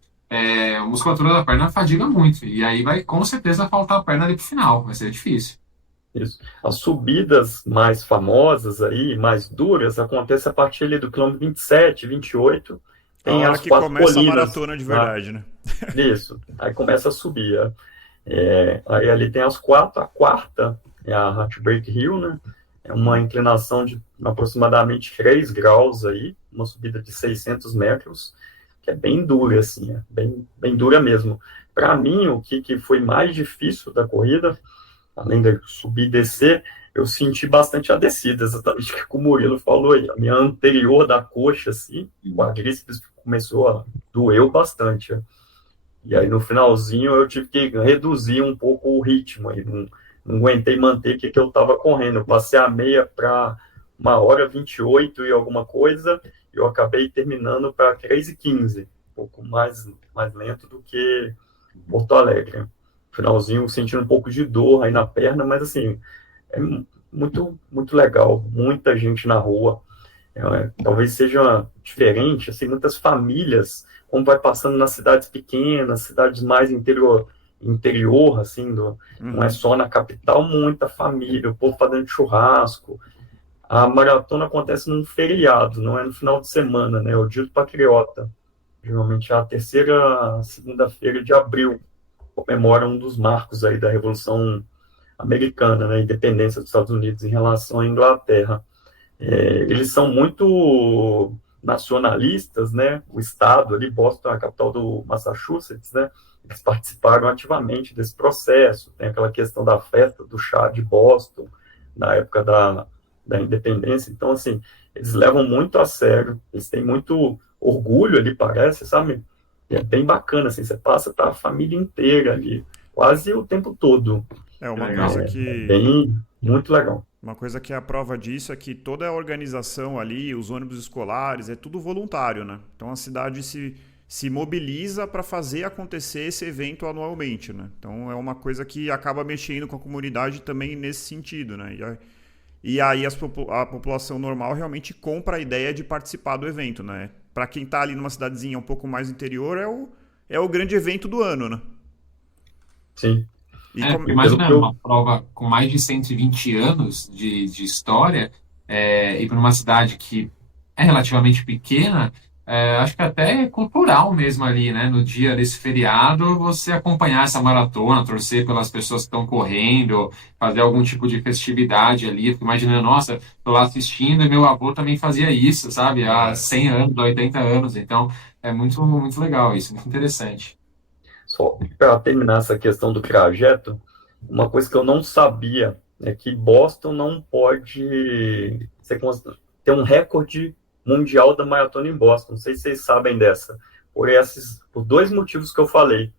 A musculatura da perna fadiga muito, e aí vai com certeza faltar a perna ali pro final, vai ser difícil. isso. As subidas mais famosas aí, mais duras, acontecem a partir ali do quilômetro 27, 28, A tem hora as que quatro começa a colinas, maratona de né? verdade, né? Isso. Aí começa a subir. Aí ali tem as quatro, a quarta é a Heartbreak Hill, né? É uma inclinação de aproximadamente 3 graus aí, uma subida de 600 metros, que é bem dura, assim, é bem dura mesmo. Para mim, o que foi mais difícil da corrida, além de subir e descer, eu senti bastante a descida, exatamente o que o Murilo falou aí. A minha anterior da coxa, assim, o quadríceps começou a doeu bastante. E aí no finalzinho eu tive que reduzir um pouco o ritmo, aí não aguentei manter o que eu estava correndo. Eu passei a meia para 1h28 e alguma coisa, e eu acabei terminando para 3h15, um pouco mais lento do que Porto Alegre. Finalzinho sentindo um pouco de dor aí na perna, mas assim, é muito legal, muita gente na rua. Talvez seja diferente, assim, muitas famílias, como vai passando nas cidades pequenas, cidades mais interior, assim, não é Uhum. só na capital, muita família, o povo fazendo churrasco. A maratona acontece num feriado, não é no final de semana, né? É o Dia do Patriota. Geralmente é a terceira segunda-feira de abril, comemora um dos marcos aí da Revolução Americana, né? A independência dos Estados Unidos em relação à Inglaterra. Eles são muito nacionalistas, né? O estado ali, Boston, a capital do Massachusetts, né? Eles participaram ativamente desse processo. Tem aquela questão da festa do chá de Boston na época da independência. Então, assim, eles levam muito a sério. Eles têm muito orgulho ali, parece, sabe? E é bem bacana, assim. Você passa tá a família inteira ali, quase o tempo todo. É Que uma legal. coisa É que bem muito legal. Uma coisa que é a prova disso é que toda a organização ali, os ônibus escolares, é tudo voluntário, né? Então a cidade se mobiliza para fazer acontecer esse evento anualmente, né? Então é uma coisa que acaba mexendo com a comunidade também nesse sentido, né? E aí a população normal realmente compra a ideia de participar do evento, né? Para quem está ali numa cidadezinha um pouco mais interior, é o grande evento do ano, né? Sim. E como, Pelo Imagina que eu uma prova com mais de 120 anos de história, e para uma cidade que é relativamente pequena, acho que até é cultural mesmo ali, né? No dia desse feriado, você acompanhar essa maratona, torcer pelas pessoas que estão correndo, fazer algum tipo de festividade ali. Fico imaginando, nossa, tô lá assistindo e meu avô também fazia isso, sabe? Há é, 100 anos, 80 anos. Então, é muito legal isso, muito interessante. Só para terminar essa questão do trajeto, uma coisa que eu não sabia é que Boston não pode ter um recorde mundial da maratona em Boston. Não sei se vocês sabem dessa. Por dois motivos que eu falei.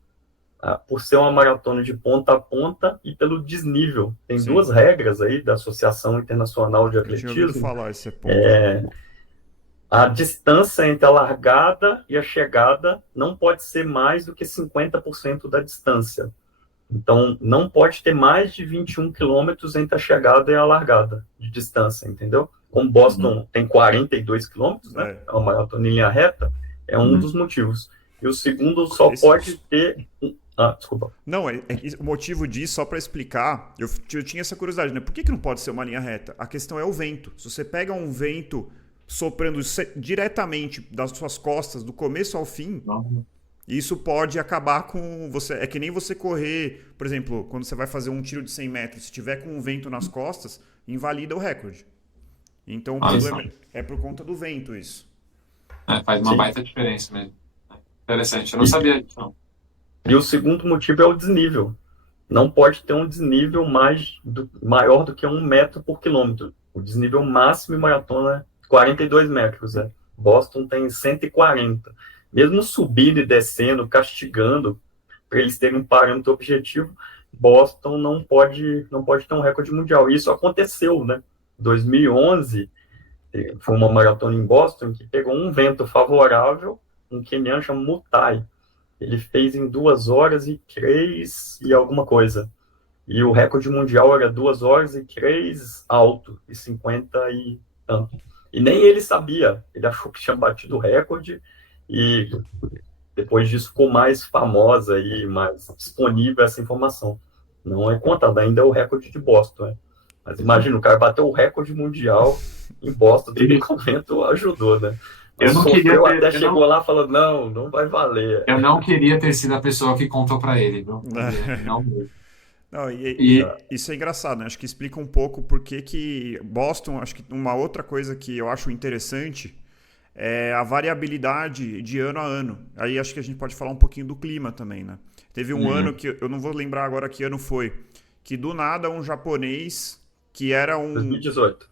Por ser uma maratona de ponta a ponta e pelo desnível. Tem sim, duas regras aí da Associação Internacional de eu tinha ouvido Atletismo. falar esse ponto aí. A distância entre a largada e a chegada não pode ser mais do que 50% da distância. Então, não pode ter mais de 21 quilômetros entre a chegada e a largada de distância, entendeu? Como Boston tem 42 quilômetros, né? É. É uma maratona em linha reta, é um dos motivos. E o segundo só Esse, pode ter. Desculpa. não, o motivo disso, só para explicar, eu tinha essa curiosidade, né? Por que não pode ser uma linha reta? A questão é o vento. Se você pega um vento soprando diretamente das suas costas, do começo ao fim, isso pode acabar com você. É que nem você correr, por exemplo, quando você vai fazer um tiro de 100 metros, se tiver com um vento nas costas, invalida o recorde. Então o Olha só. problema é por conta do vento isso. Faz uma Sim. baita diferença mesmo. Interessante, eu não E, sabia disso, não. e o segundo motivo é o desnível. Não pode ter um desnível maior do que 1 metro por quilômetro. O desnível máximo em maratona é 42 metros. Boston tem 140. Mesmo subindo e descendo, castigando, para eles terem um parâmetro objetivo, Boston não pode ter um recorde mundial. E isso aconteceu, né? 2011, foi uma maratona em Boston que pegou um vento favorável, um queniano chamado Mutai. ele fez em 2 horas e 3 e alguma coisa. E o recorde mundial era 2 horas e 3 alto, e 50 e tanto. E nem ele sabia, ele achou que tinha batido o recorde, e depois disso ficou mais famosa e mais disponível essa informação. Não é contada, ainda é o recorde de Boston, né? Mas imagina, o cara bateu o recorde mundial em Boston, todo momento ajudou, né? Eu Mas não queria sofreu ter, até chegou lá falando, não, não vai valer. eu não queria ter sido a pessoa que contou para ele, viu? Não, Não, e isso é engraçado, né? Acho que explica um pouco por que que Boston, acho que uma outra coisa que eu acho interessante é a variabilidade de ano a ano. Aí acho que a gente pode falar um pouquinho do clima também, né? Teve um ano que eu não vou lembrar agora que ano foi, que do nada um japonês que era 2018.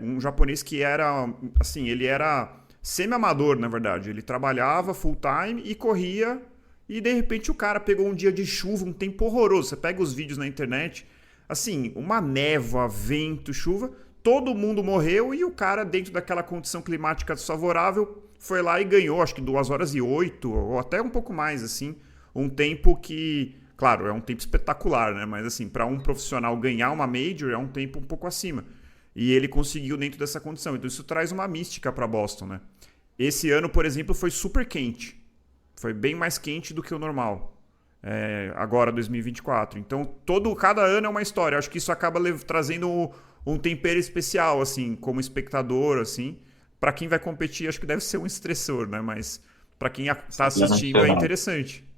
um japonês que era assim, ele era semi-amador, na verdade. Ele trabalhava full time e corria e de repente o cara pegou um dia de chuva, um tempo horroroso. Você pega os vídeos na internet, assim, uma névoa, vento, chuva, todo mundo morreu e o cara, dentro daquela condição climática desfavorável, foi lá e ganhou, acho que 2 horas e 8, ou até um pouco mais, assim. Um tempo que, claro, é um tempo espetacular, né? Mas, assim, para um profissional ganhar uma Major é um tempo um pouco acima. E ele conseguiu dentro dessa condição. Então, isso traz uma mística para Boston, né? Esse ano, por exemplo, foi super quente. Foi bem mais quente do que o normal. Agora, 2024. Então, cada ano é uma história. Acho que isso acaba trazendo um tempero especial, assim, como espectador, assim. Para quem vai competir, acho que deve ser um estressor, né? Mas para quem está assistindo é interessante.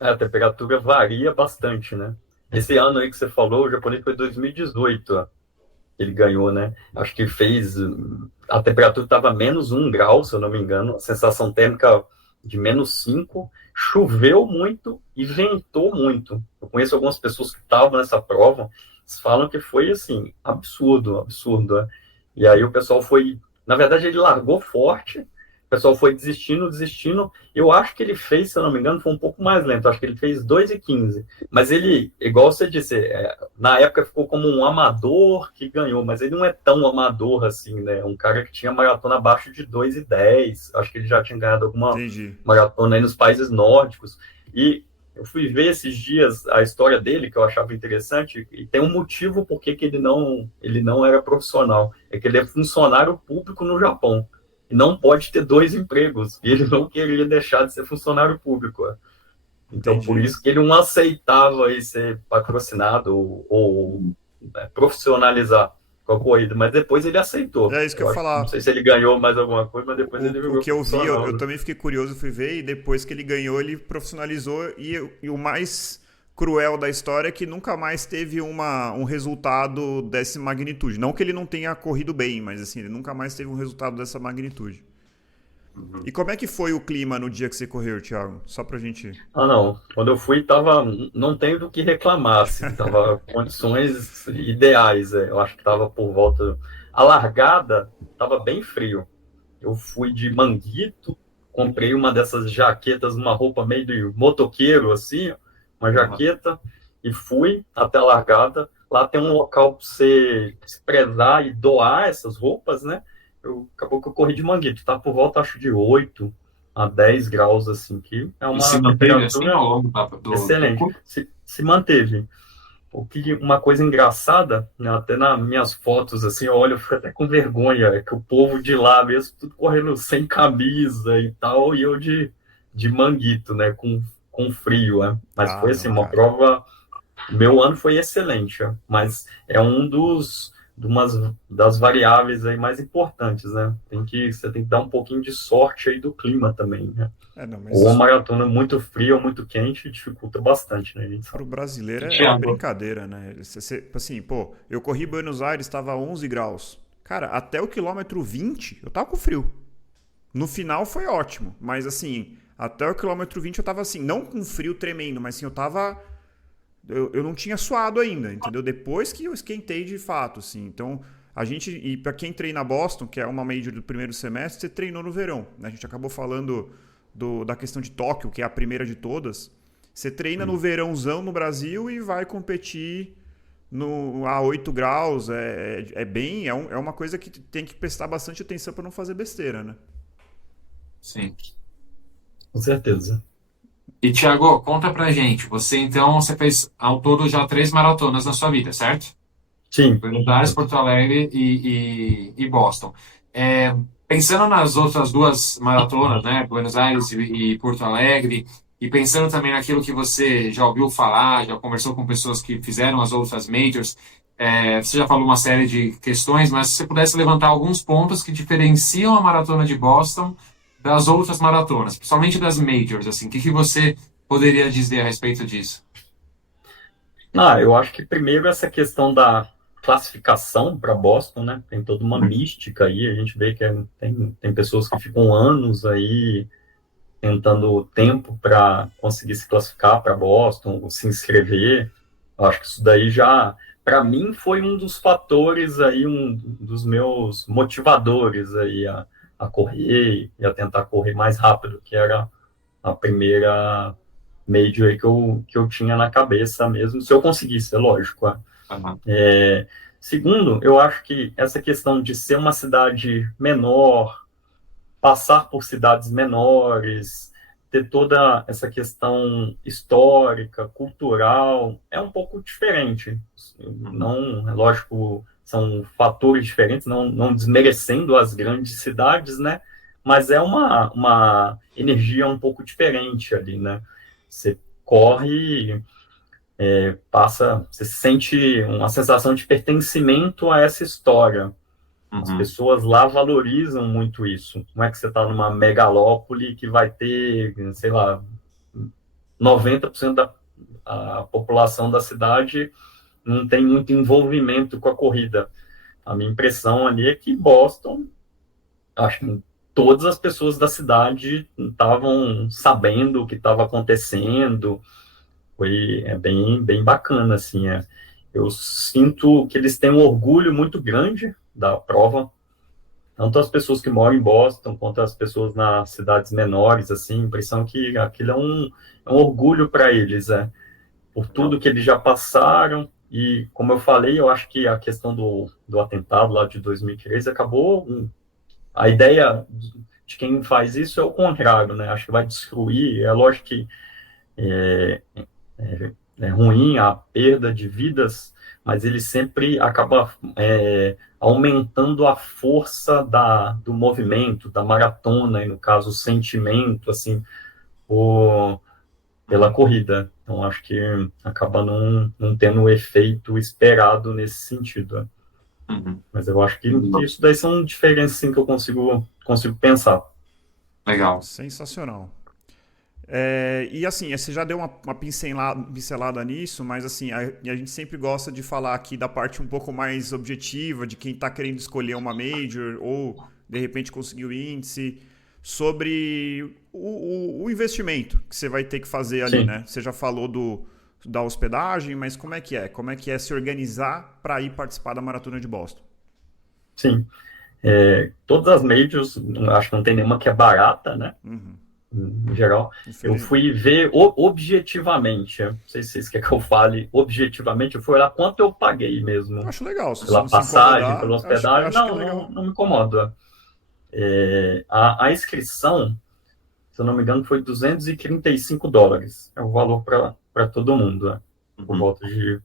A temperatura varia bastante, né? Esse ano aí que você falou, o japonês foi 2018, ó. Ele ganhou, né? Acho que fez. A temperatura estava -1 grau, se eu não me engano, a sensação térmica de -5, choveu muito e ventou muito. Eu conheço algumas pessoas que estavam nessa prova, eles falam que foi assim, absurdo, absurdo, né? E aí o pessoal foi. Na verdade, ele largou forte, o pessoal foi desistindo, desistindo. Eu acho que ele fez, se eu não me engano, foi um pouco mais lento, acho que ele fez 2:15. Mas ele, igual você disse, na época ficou como um amador que ganhou, mas ele não é tão amador assim, né? Um cara que tinha maratona abaixo de 2:10. Acho que ele já tinha ganhado alguma Entendi. maratona aí nos países nórdicos. E eu fui ver esses dias a história dele, que eu achava interessante, e tem um motivo por que ele não era profissional. É que ele é funcionário público no Japão. E não pode ter 2 empregos. E ele não queria deixar de ser funcionário público. Então, por Entendi. isso que ele não aceitava aí ser patrocinado ou profissionalizar com a corrida, mas depois ele aceitou. É isso que eu ia Não falar. sei se ele ganhou mais alguma coisa, mas depois ele O virou que eu vi, eu, profissional, eu né? também fiquei curioso, fui ver, e depois que ele ganhou, ele profissionalizou. E o mais cruel da história é que nunca mais teve um resultado dessa magnitude. Não que ele não tenha corrido bem, mas assim, ele nunca mais teve um resultado dessa magnitude. E como é que foi o clima no dia que você correu, Thiago? Só pra gente. Ah, não. Quando eu fui, não tenho do que reclamar, assim, tava condições ideais. Eu acho que tava por volta. A largada tava bem frio. Eu fui de manguito, comprei uma dessas jaquetas, uma roupa meio de motoqueiro, assim, uma jaqueta, e fui até a largada. Lá tem um local para você se prezar e doar essas roupas, né? Acabou que eu corri de manguito, tá por volta, acho, de 8 a 10 graus, assim, que é e se uma manteve assim temperatura ao longo do excelente. percurso? Se manteve. Uma coisa engraçada, né, até nas minhas fotos, assim, eu olho, eu fico até com vergonha, é que o povo de lá mesmo, tudo correndo sem camisa e tal, e eu de manguito, né, com frio, né? Mas Ah, foi assim, não, uma cara. prova, meu ano foi excelente, ó, mas é de umas das variáveis aí mais importantes, né? Você tem que dar um pouquinho de sorte aí do clima também, né? Não, Ou a mas maratona muito fria ou muito quente dificulta bastante, né, a gente pro sabe. brasileiro é Thiago, brincadeira, né? Assim, pô, eu corri Buenos Aires, tava 11 graus. Cara, até o quilômetro 20, eu tava com frio. No final foi ótimo, mas assim, até o quilômetro 20 eu tava assim, não com frio tremendo, mas assim, eu tava. Eu não tinha suado ainda, entendeu? Depois que eu esquentei de fato, assim. Então, e pra quem treina Boston, que é uma major do primeiro semestre, você treinou no verão, né? A gente acabou falando da questão de Tóquio, que é a primeira de todas. Você treina no verãozão no Brasil e vai competir a 8 graus. É uma coisa que tem que prestar bastante atenção para não fazer besteira, né? sim. Com certeza. E, Thiago, conta pra gente. Você fez ao todo já 3 maratonas na sua vida, certo? Sim. Buenos Aires, Porto Alegre e Boston. É, pensando nas outras 2 maratonas, né, Buenos Aires e Porto Alegre, e pensando também naquilo que você já ouviu falar, já conversou com pessoas que fizeram as outras majors, você já falou uma série de questões, mas se você pudesse levantar alguns pontos que diferenciam a maratona de Boston das outras maratonas, principalmente das majors, assim, o que que você poderia dizer a respeito disso? Eu acho que primeiro essa questão da classificação para Boston, né? Tem toda uma mística aí, a gente vê que tem pessoas que ficam anos aí tentando tempo para conseguir se classificar para Boston, ou se inscrever. Eu acho que isso daí já, para mim, foi um dos fatores aí, um dos meus motivadores aí a correr e a tentar correr mais rápido, que era a primeira major aí que eu tinha na cabeça mesmo, se eu conseguisse, é lógico. Aham. Segundo, eu acho que essa questão de ser uma cidade menor, passar por cidades menores, ter toda essa questão histórica, cultural, é um pouco diferente. Uhum. Não, é lógico, são fatores diferentes, não desmerecendo as grandes cidades, né? Mas é uma energia um pouco diferente ali, né? Você corre, você sente uma sensação de pertencimento a essa história. As Uhum. pessoas lá valorizam muito isso. Não é que você está numa megalópole que vai ter, sei lá, 90% da a população da cidade não tem muito envolvimento com a corrida. A minha impressão ali é que Boston, acho que todas as pessoas da cidade estavam sabendo o que estava acontecendo. Bem bacana, assim. Eu sinto que eles têm um orgulho muito grande da prova, tanto as pessoas que moram em Boston, quanto as pessoas nas cidades menores, assim, a impressão que aquilo é um orgulho para eles, por tudo Legal. que eles já passaram, e como eu falei, eu acho que a questão do atentado lá de 2013 acabou, a ideia de quem faz isso é o contrário, né, acho que vai destruir, é lógico que é, é ruim a perda de vidas, mas ele sempre acaba aumentando a força do movimento, da maratona, e no caso o sentimento, assim, pela Uhum. corrida. Então acho que acaba não tendo o efeito esperado nesse sentido. Uhum. Mas eu acho que isso daí são diferenças assim, que eu consigo pensar. Legal. Sensacional. E assim, você já deu uma pincelada nisso, mas assim, a gente sempre gosta de falar aqui da parte um pouco mais objetiva, de quem está querendo escolher uma major ou de repente conseguir o índice, sobre o investimento que você vai ter que fazer ali, Sim, né? Você já falou da hospedagem, mas como é que é? Como é que é se organizar para ir participar da Maratona de Boston? sim. Todas as majors, acho que não tem nenhuma que é barata, né? Uhum, Em geral, eu infelizmente. fui ver objetivamente, não sei se vocês querem que eu fale objetivamente, eu fui olhar quanto eu paguei Eu mesmo, acho legal, se você pela não se passagem, pela incomodar, hospedagem, acho que é não, legal. não me incomoda. A inscrição, se eu não me engano, foi US$ 235, é o valor para todo mundo, né? Por Uhum. volta de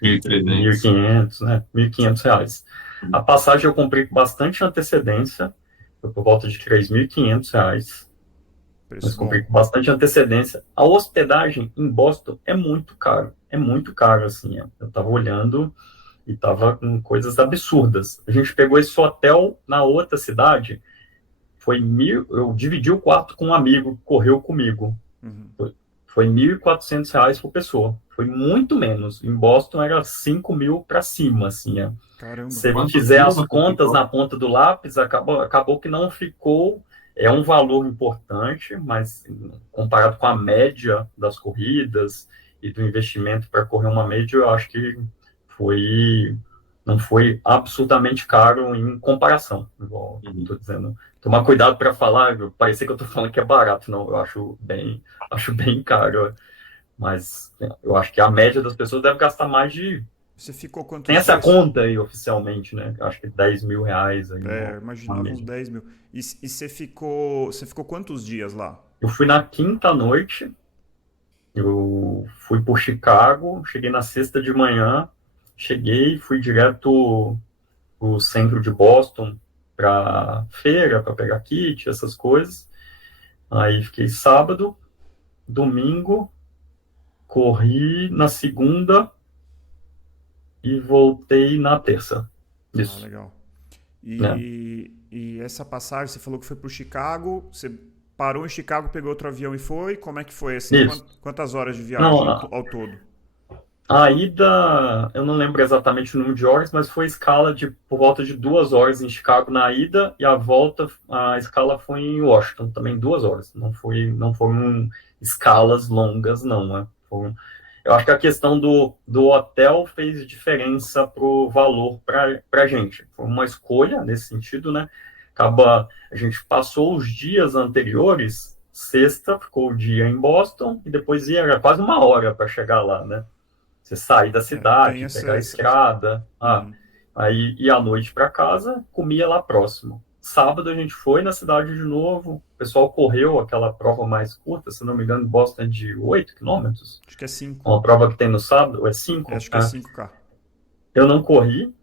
1.300. 1.500, né? R$ 1.500. A Uhum. passagem eu comprei com bastante antecedência, foi por volta de R$ 3.500, Preço mas comprei bom. com bastante antecedência. A hospedagem em Boston é muito caro, assim. Eu estava olhando e estava com coisas absurdas. A gente pegou esse hotel na outra cidade, foi mil, eu dividi o quarto com um amigo que correu comigo. Uhum. Foi R$ 1.400 por pessoa. Foi muito menos. Em Boston era 5.000 para cima, assim. Caramba. Se você Quantos fizer dias as você contas ficou? na ponta do lápis, acabou que não ficou. É um valor importante, mas comparado com a média das corridas e do investimento para correr uma média, eu acho que foi não foi absolutamente caro em comparação, igual Uhum. estou dizendo. Tomar cuidado para falar, parecer que eu estou falando que é barato, não, eu acho bem caro, mas eu acho que a média das pessoas deve gastar mais de. Você ficou Tem quantos essa dias? conta aí oficialmente, né? Acho que R$ 10.000 aí, Eu uma imaginava uns média. 10 mil. E você ficou quantos dias lá? Eu fui na quinta noite Eu fui por Chicago, cheguei na sexta de manhã, cheguei, fui direto pro centro de Boston para feira, para pegar kit, essas coisas. Aí fiquei sábado, domingo, corri na segunda e voltei na terça. Ah, Isso, legal. né? E essa passagem, você falou que foi pro Chicago, você parou em Chicago, pegou outro avião e foi? Como é que foi, assim? Isso. Quantas horas de Não, viagem ao todo? a ida, eu não lembro exatamente o número de horas, mas foi escala de por volta de 2 horas em Chicago na ida e a volta, a escala foi em Washington, também 2 horas. Não foram escalas longas, não, né? Eu acho que a questão do hotel fez diferença pro valor para gente. Foi uma escolha nesse sentido, né? A gente passou os dias anteriores, sexta, ficou o dia em Boston e depois era quase 1 hora para chegar lá, né? Você sair da É, tem cidade, essa, pegar a estrada, Uhum. aí ir à noite para casa, comia lá próximo. Sábado a gente foi na cidade de novo, o pessoal correu aquela prova mais curta, se não me engano, Boston é de 8 quilômetros. Acho que é 5. Uma prova que tem no sábado, ou é 5? Acho que é 5K. Eu não corri,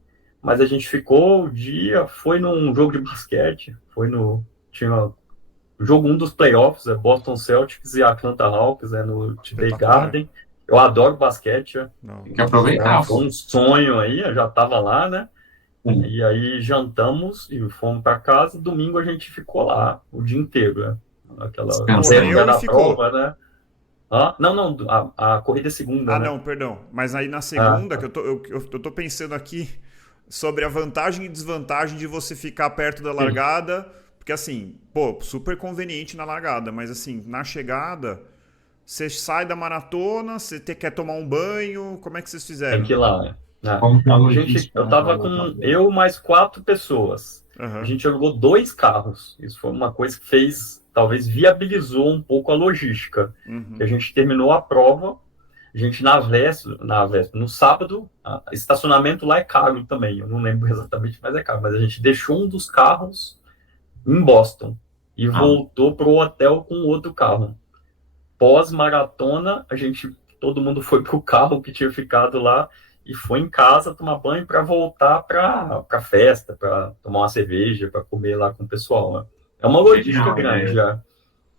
mas a gente ficou o dia, foi num jogo de basquete, tinha jogo um dos playoffs, é Boston Celtics e Atlanta Hawks, é no TD Espetacular. Garden. Eu adoro basquete, Não. Tem que aproveitar, foi pô. um sonho aí, eu já estava lá, né? Sim. E aí jantamos e fomos para casa. Domingo a gente ficou lá o dia inteiro, né? Aquela véspera Descansando. Correu e da prova, ficou. né? Não, a corrida é segunda, Ah, né? não, perdão. Mas aí na Ah, segunda, que eu tô pensando aqui sobre a vantagem e desvantagem de você ficar perto da sim, largada, porque assim, pô, super conveniente na largada, mas assim, na chegada, você sai da maratona, quer tomar um banho, como é que vocês tem fizeram? que ir lá, né? Como que é a Eu logística, né, para tava voltar com pro eu mais 4 pessoas. A Aham. gente alugou 2 carros. Isso foi uma coisa que talvez viabilizou um pouco a logística. Que a Uhum. gente terminou a prova, a gente no sábado, estacionamento lá é caro também. Eu não lembro exatamente, mas é caro. Mas a gente deixou um dos carros em Boston e Ah, voltou para o hotel com outro carro. Pós-maratona, todo mundo foi pro carro que tinha ficado lá e foi em casa tomar banho para voltar para festa, para tomar uma cerveja, para comer lá com o pessoal, né? É uma logística genial a grande ideia. já.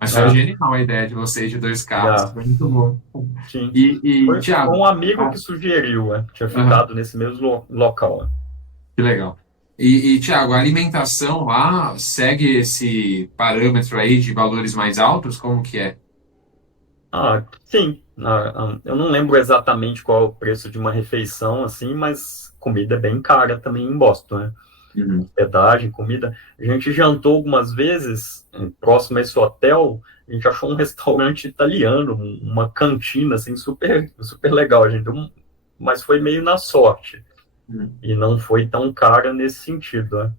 Mas foi Ah, genial a ideia de vocês de dois carros. já, Foi muito bom. sim. E Foi um Thiago, amigo que sugeriu, né? Tinha aham, ficado nesse mesmo local. Né? que legal. Thiago, a alimentação lá segue esse parâmetro aí de valores mais altos? Como que é? Sim. Eu não lembro exatamente qual é o preço de uma refeição, assim, mas comida é bem cara também em Boston, né? Uhum. Hospedagem, comida. A gente jantou algumas vezes, próximo a esse hotel, a gente achou um restaurante italiano, uma cantina, assim, super, super legal. Mas foi meio na sorte. Uhum. E não foi tão cara nesse sentido, né?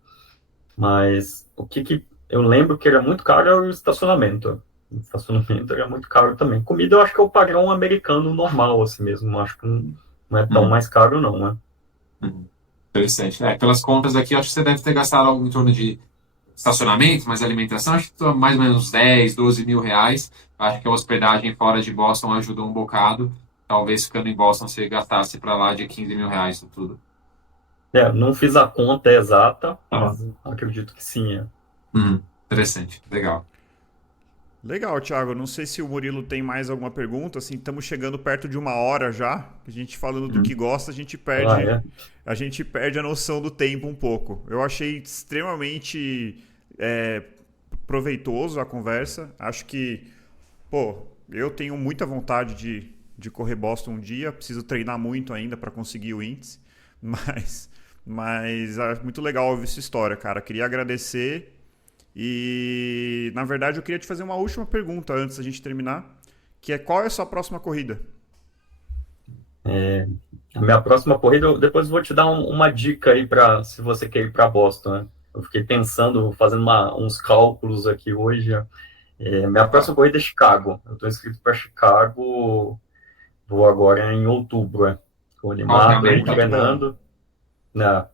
Mas que eu lembro que era muito caro era o estacionamento. O estacionamento era muito caro também. Comida eu acho que é o padrão americano normal, assim mesmo. Acho que não é tão Uhum. mais caro, não, né? Uhum. Interessante. Pelas contas aqui, acho que você deve ter gastado algo em torno de estacionamento, mais alimentação, acho que mais ou menos uns 10, 12 mil reais. Acho que a hospedagem fora de Boston ajudou um bocado. Talvez ficando em Boston você gastasse para lá de 15 mil reais em tudo. Não fiz a conta exata, Tá. mas acredito que sim. Interessante, legal. Legal, Thiago. Não sei se o Murilo tem mais alguma pergunta. Assim, estamos chegando perto de 1 hora já. A gente falando do que Uhum. gosta, É. a gente perde a noção do tempo um pouco. Eu achei extremamente é, proveitoso a conversa. Acho que, pô, eu tenho muita vontade de correr Boston um dia. Preciso treinar muito ainda para conseguir o índice, mas, mas é muito legal ouvir essa história, cara. Queria agradecer e, na verdade, eu queria te fazer uma última pergunta antes da gente terminar, que é qual é a sua próxima corrida? A minha próxima corrida, eu depois vou te dar uma dica aí para se você quer ir para Boston, né? Eu fiquei pensando, fazendo uns cálculos aqui hoje. Minha Opa. próxima corrida é Chicago. Eu estou inscrito para Chicago, vou agora em outubro. Estou Qual que é a animado aí, meta? Muito bom. treinando. Né?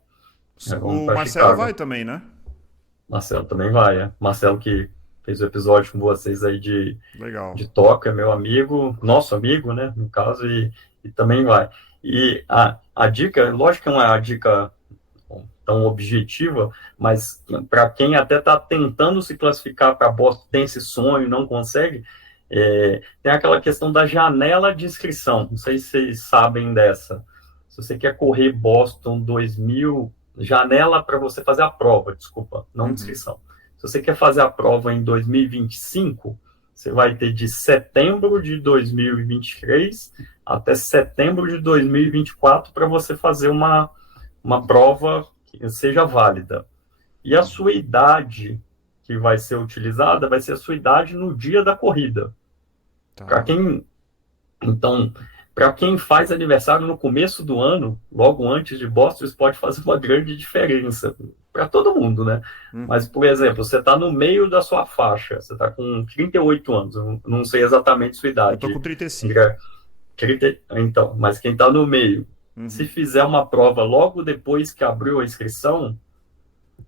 Vamos O para Marcelo vai Chicago. também, né? Marcelo também vai, é. Marcelo que fez o episódio com vocês aí Legal. de Tóquio, é meu amigo, nosso amigo, né, no caso, e também vai. E a dica, lógico que não é uma dica tão objetiva, mas para quem até está tentando se classificar para Boston, tem esse sonho, não consegue, tem aquela questão da janela de inscrição, não sei se vocês sabem dessa. Se você quer correr Boston 2000, janela para você fazer a prova, desculpa, não inscrição. Se você quer fazer a prova em 2025, você vai ter de setembro de 2023 até setembro de 2024 para você fazer uma prova que seja válida. E a sua idade que vai ser utilizada vai ser a sua idade no dia da corrida. Tá. Para quem faz aniversário no começo do ano, logo antes de Boston, isso pode fazer uma grande diferença para todo mundo, né? Mas, por exemplo, você está no meio da sua faixa, você está com 38 anos, eu não sei exatamente sua idade. Eu tô com 35. Então, mas quem está no meio, se fizer uma prova logo depois que abriu a inscrição,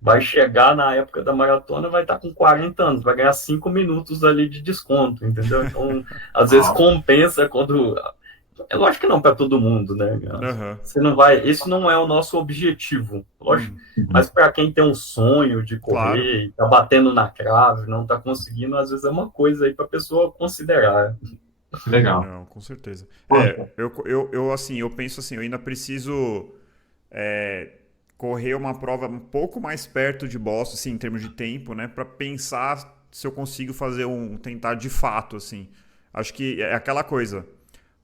vai chegar na época da maratona, vai estar com 40 anos, vai ganhar 5 minutos ali de desconto, entendeu? Então, às vezes compensa quando... É lógico que não para todo mundo, né? Você não vai... Esse não é o nosso objetivo, lógico. Mas para quem tem um sonho de correr, tá batendo na trave, não tá conseguindo, às vezes é uma coisa aí para a pessoa considerar. Legal. Não, com certeza. Eu penso assim, eu ainda preciso correr uma prova um pouco mais perto de Boston, assim, em termos de tempo, né? Para pensar se eu consigo fazer tentar de fato, assim. Acho que é aquela coisa,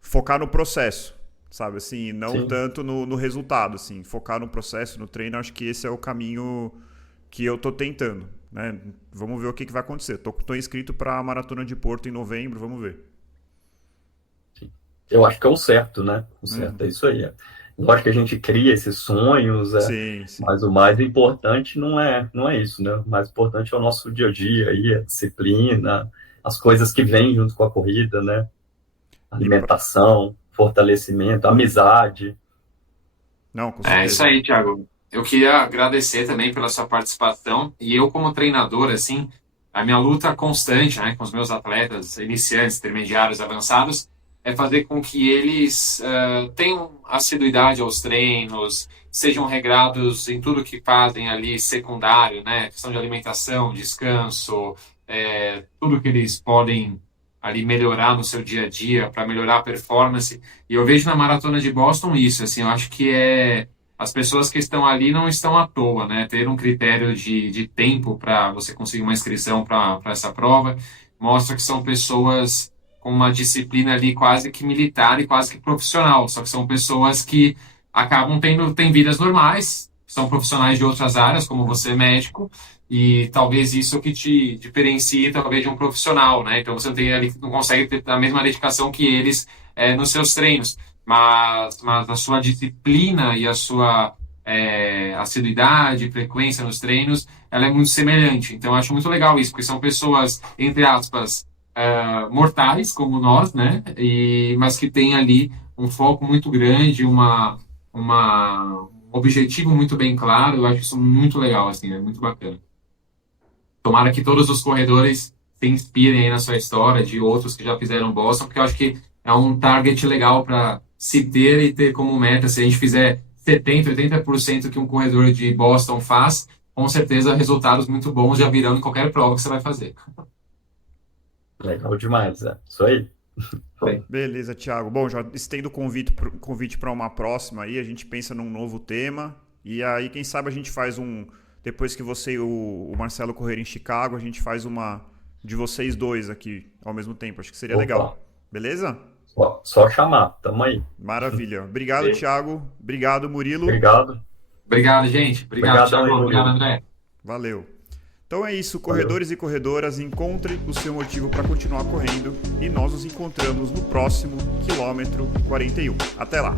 focar no processo, sabe? Assim, não tanto no resultado, assim. Focar no processo, no treino, acho que esse é o caminho que eu tô tentando, né? Vamos ver o que vai acontecer. Tô inscrito para a Maratona de Porto em novembro, vamos ver. Eu acho que é o certo, né? O certo é isso aí. Lógico que a gente cria esses sonhos, sim. Mas o mais importante não é isso, né? O mais importante é o nosso dia a dia, aí, a disciplina, as coisas que vêm junto com a corrida, né? Alimentação, fortalecimento, amizade. Não, com certeza. É isso aí, Thiago. Eu queria agradecer também pela sua participação. E eu, como treinador, assim, a minha luta constante, né, com os meus atletas, iniciantes, intermediários, avançados, é fazer com que eles tenham assiduidade aos treinos, sejam regrados em tudo que fazem ali secundário, né? Questão de alimentação, descanso, tudo que eles podem ali melhorar no seu dia a dia para melhorar a performance. E eu vejo na Maratona de Boston isso, assim, eu acho que as pessoas que estão ali não estão à toa, né? Ter um critério de tempo para você conseguir uma inscrição para essa prova mostra que são pessoas com uma disciplina ali quase que militar e quase que profissional, só que são pessoas que acabam têm vidas normais, são profissionais de outras áreas, como você, médico, e talvez isso que te diferencie talvez de um profissional, né? Então você não consegue ter a mesma dedicação que eles nos seus treinos, mas a sua disciplina e a sua assiduidade, frequência nos treinos, ela é muito semelhante. Então eu acho muito legal isso, porque são pessoas, entre aspas, mortais como nós, né? Mas que tem ali um foco muito grande, um objetivo muito bem claro. Eu acho isso muito legal, assim, é muito bacana. Tomara que todos os corredores se inspirem aí na sua história, de outros que já fizeram Boston, porque eu acho que é um target legal para se ter e ter como meta. Se a gente fizer 70%, 80% que um corredor de Boston faz, com certeza resultados muito bons já virão em qualquer prova que você vai fazer. Legal demais, isso aí. Beleza, Thiago. Bom, já estendo o convite para uma próxima aí, a gente pensa num novo tema, e aí quem sabe a gente faz depois que você e o Marcelo correrem em Chicago, a gente faz uma de vocês dois aqui ao mesmo tempo, acho que seria legal. Beleza? Só chamar, tamo aí. Maravilha. Obrigado, Thiago. Obrigado, Murilo. Obrigado, gente. Obrigado, Thiago. Obrigado, André. Valeu. Então é isso, corredores e corredoras, encontre o seu motivo para continuar correndo e nós nos encontramos no próximo quilômetro 41. Até lá!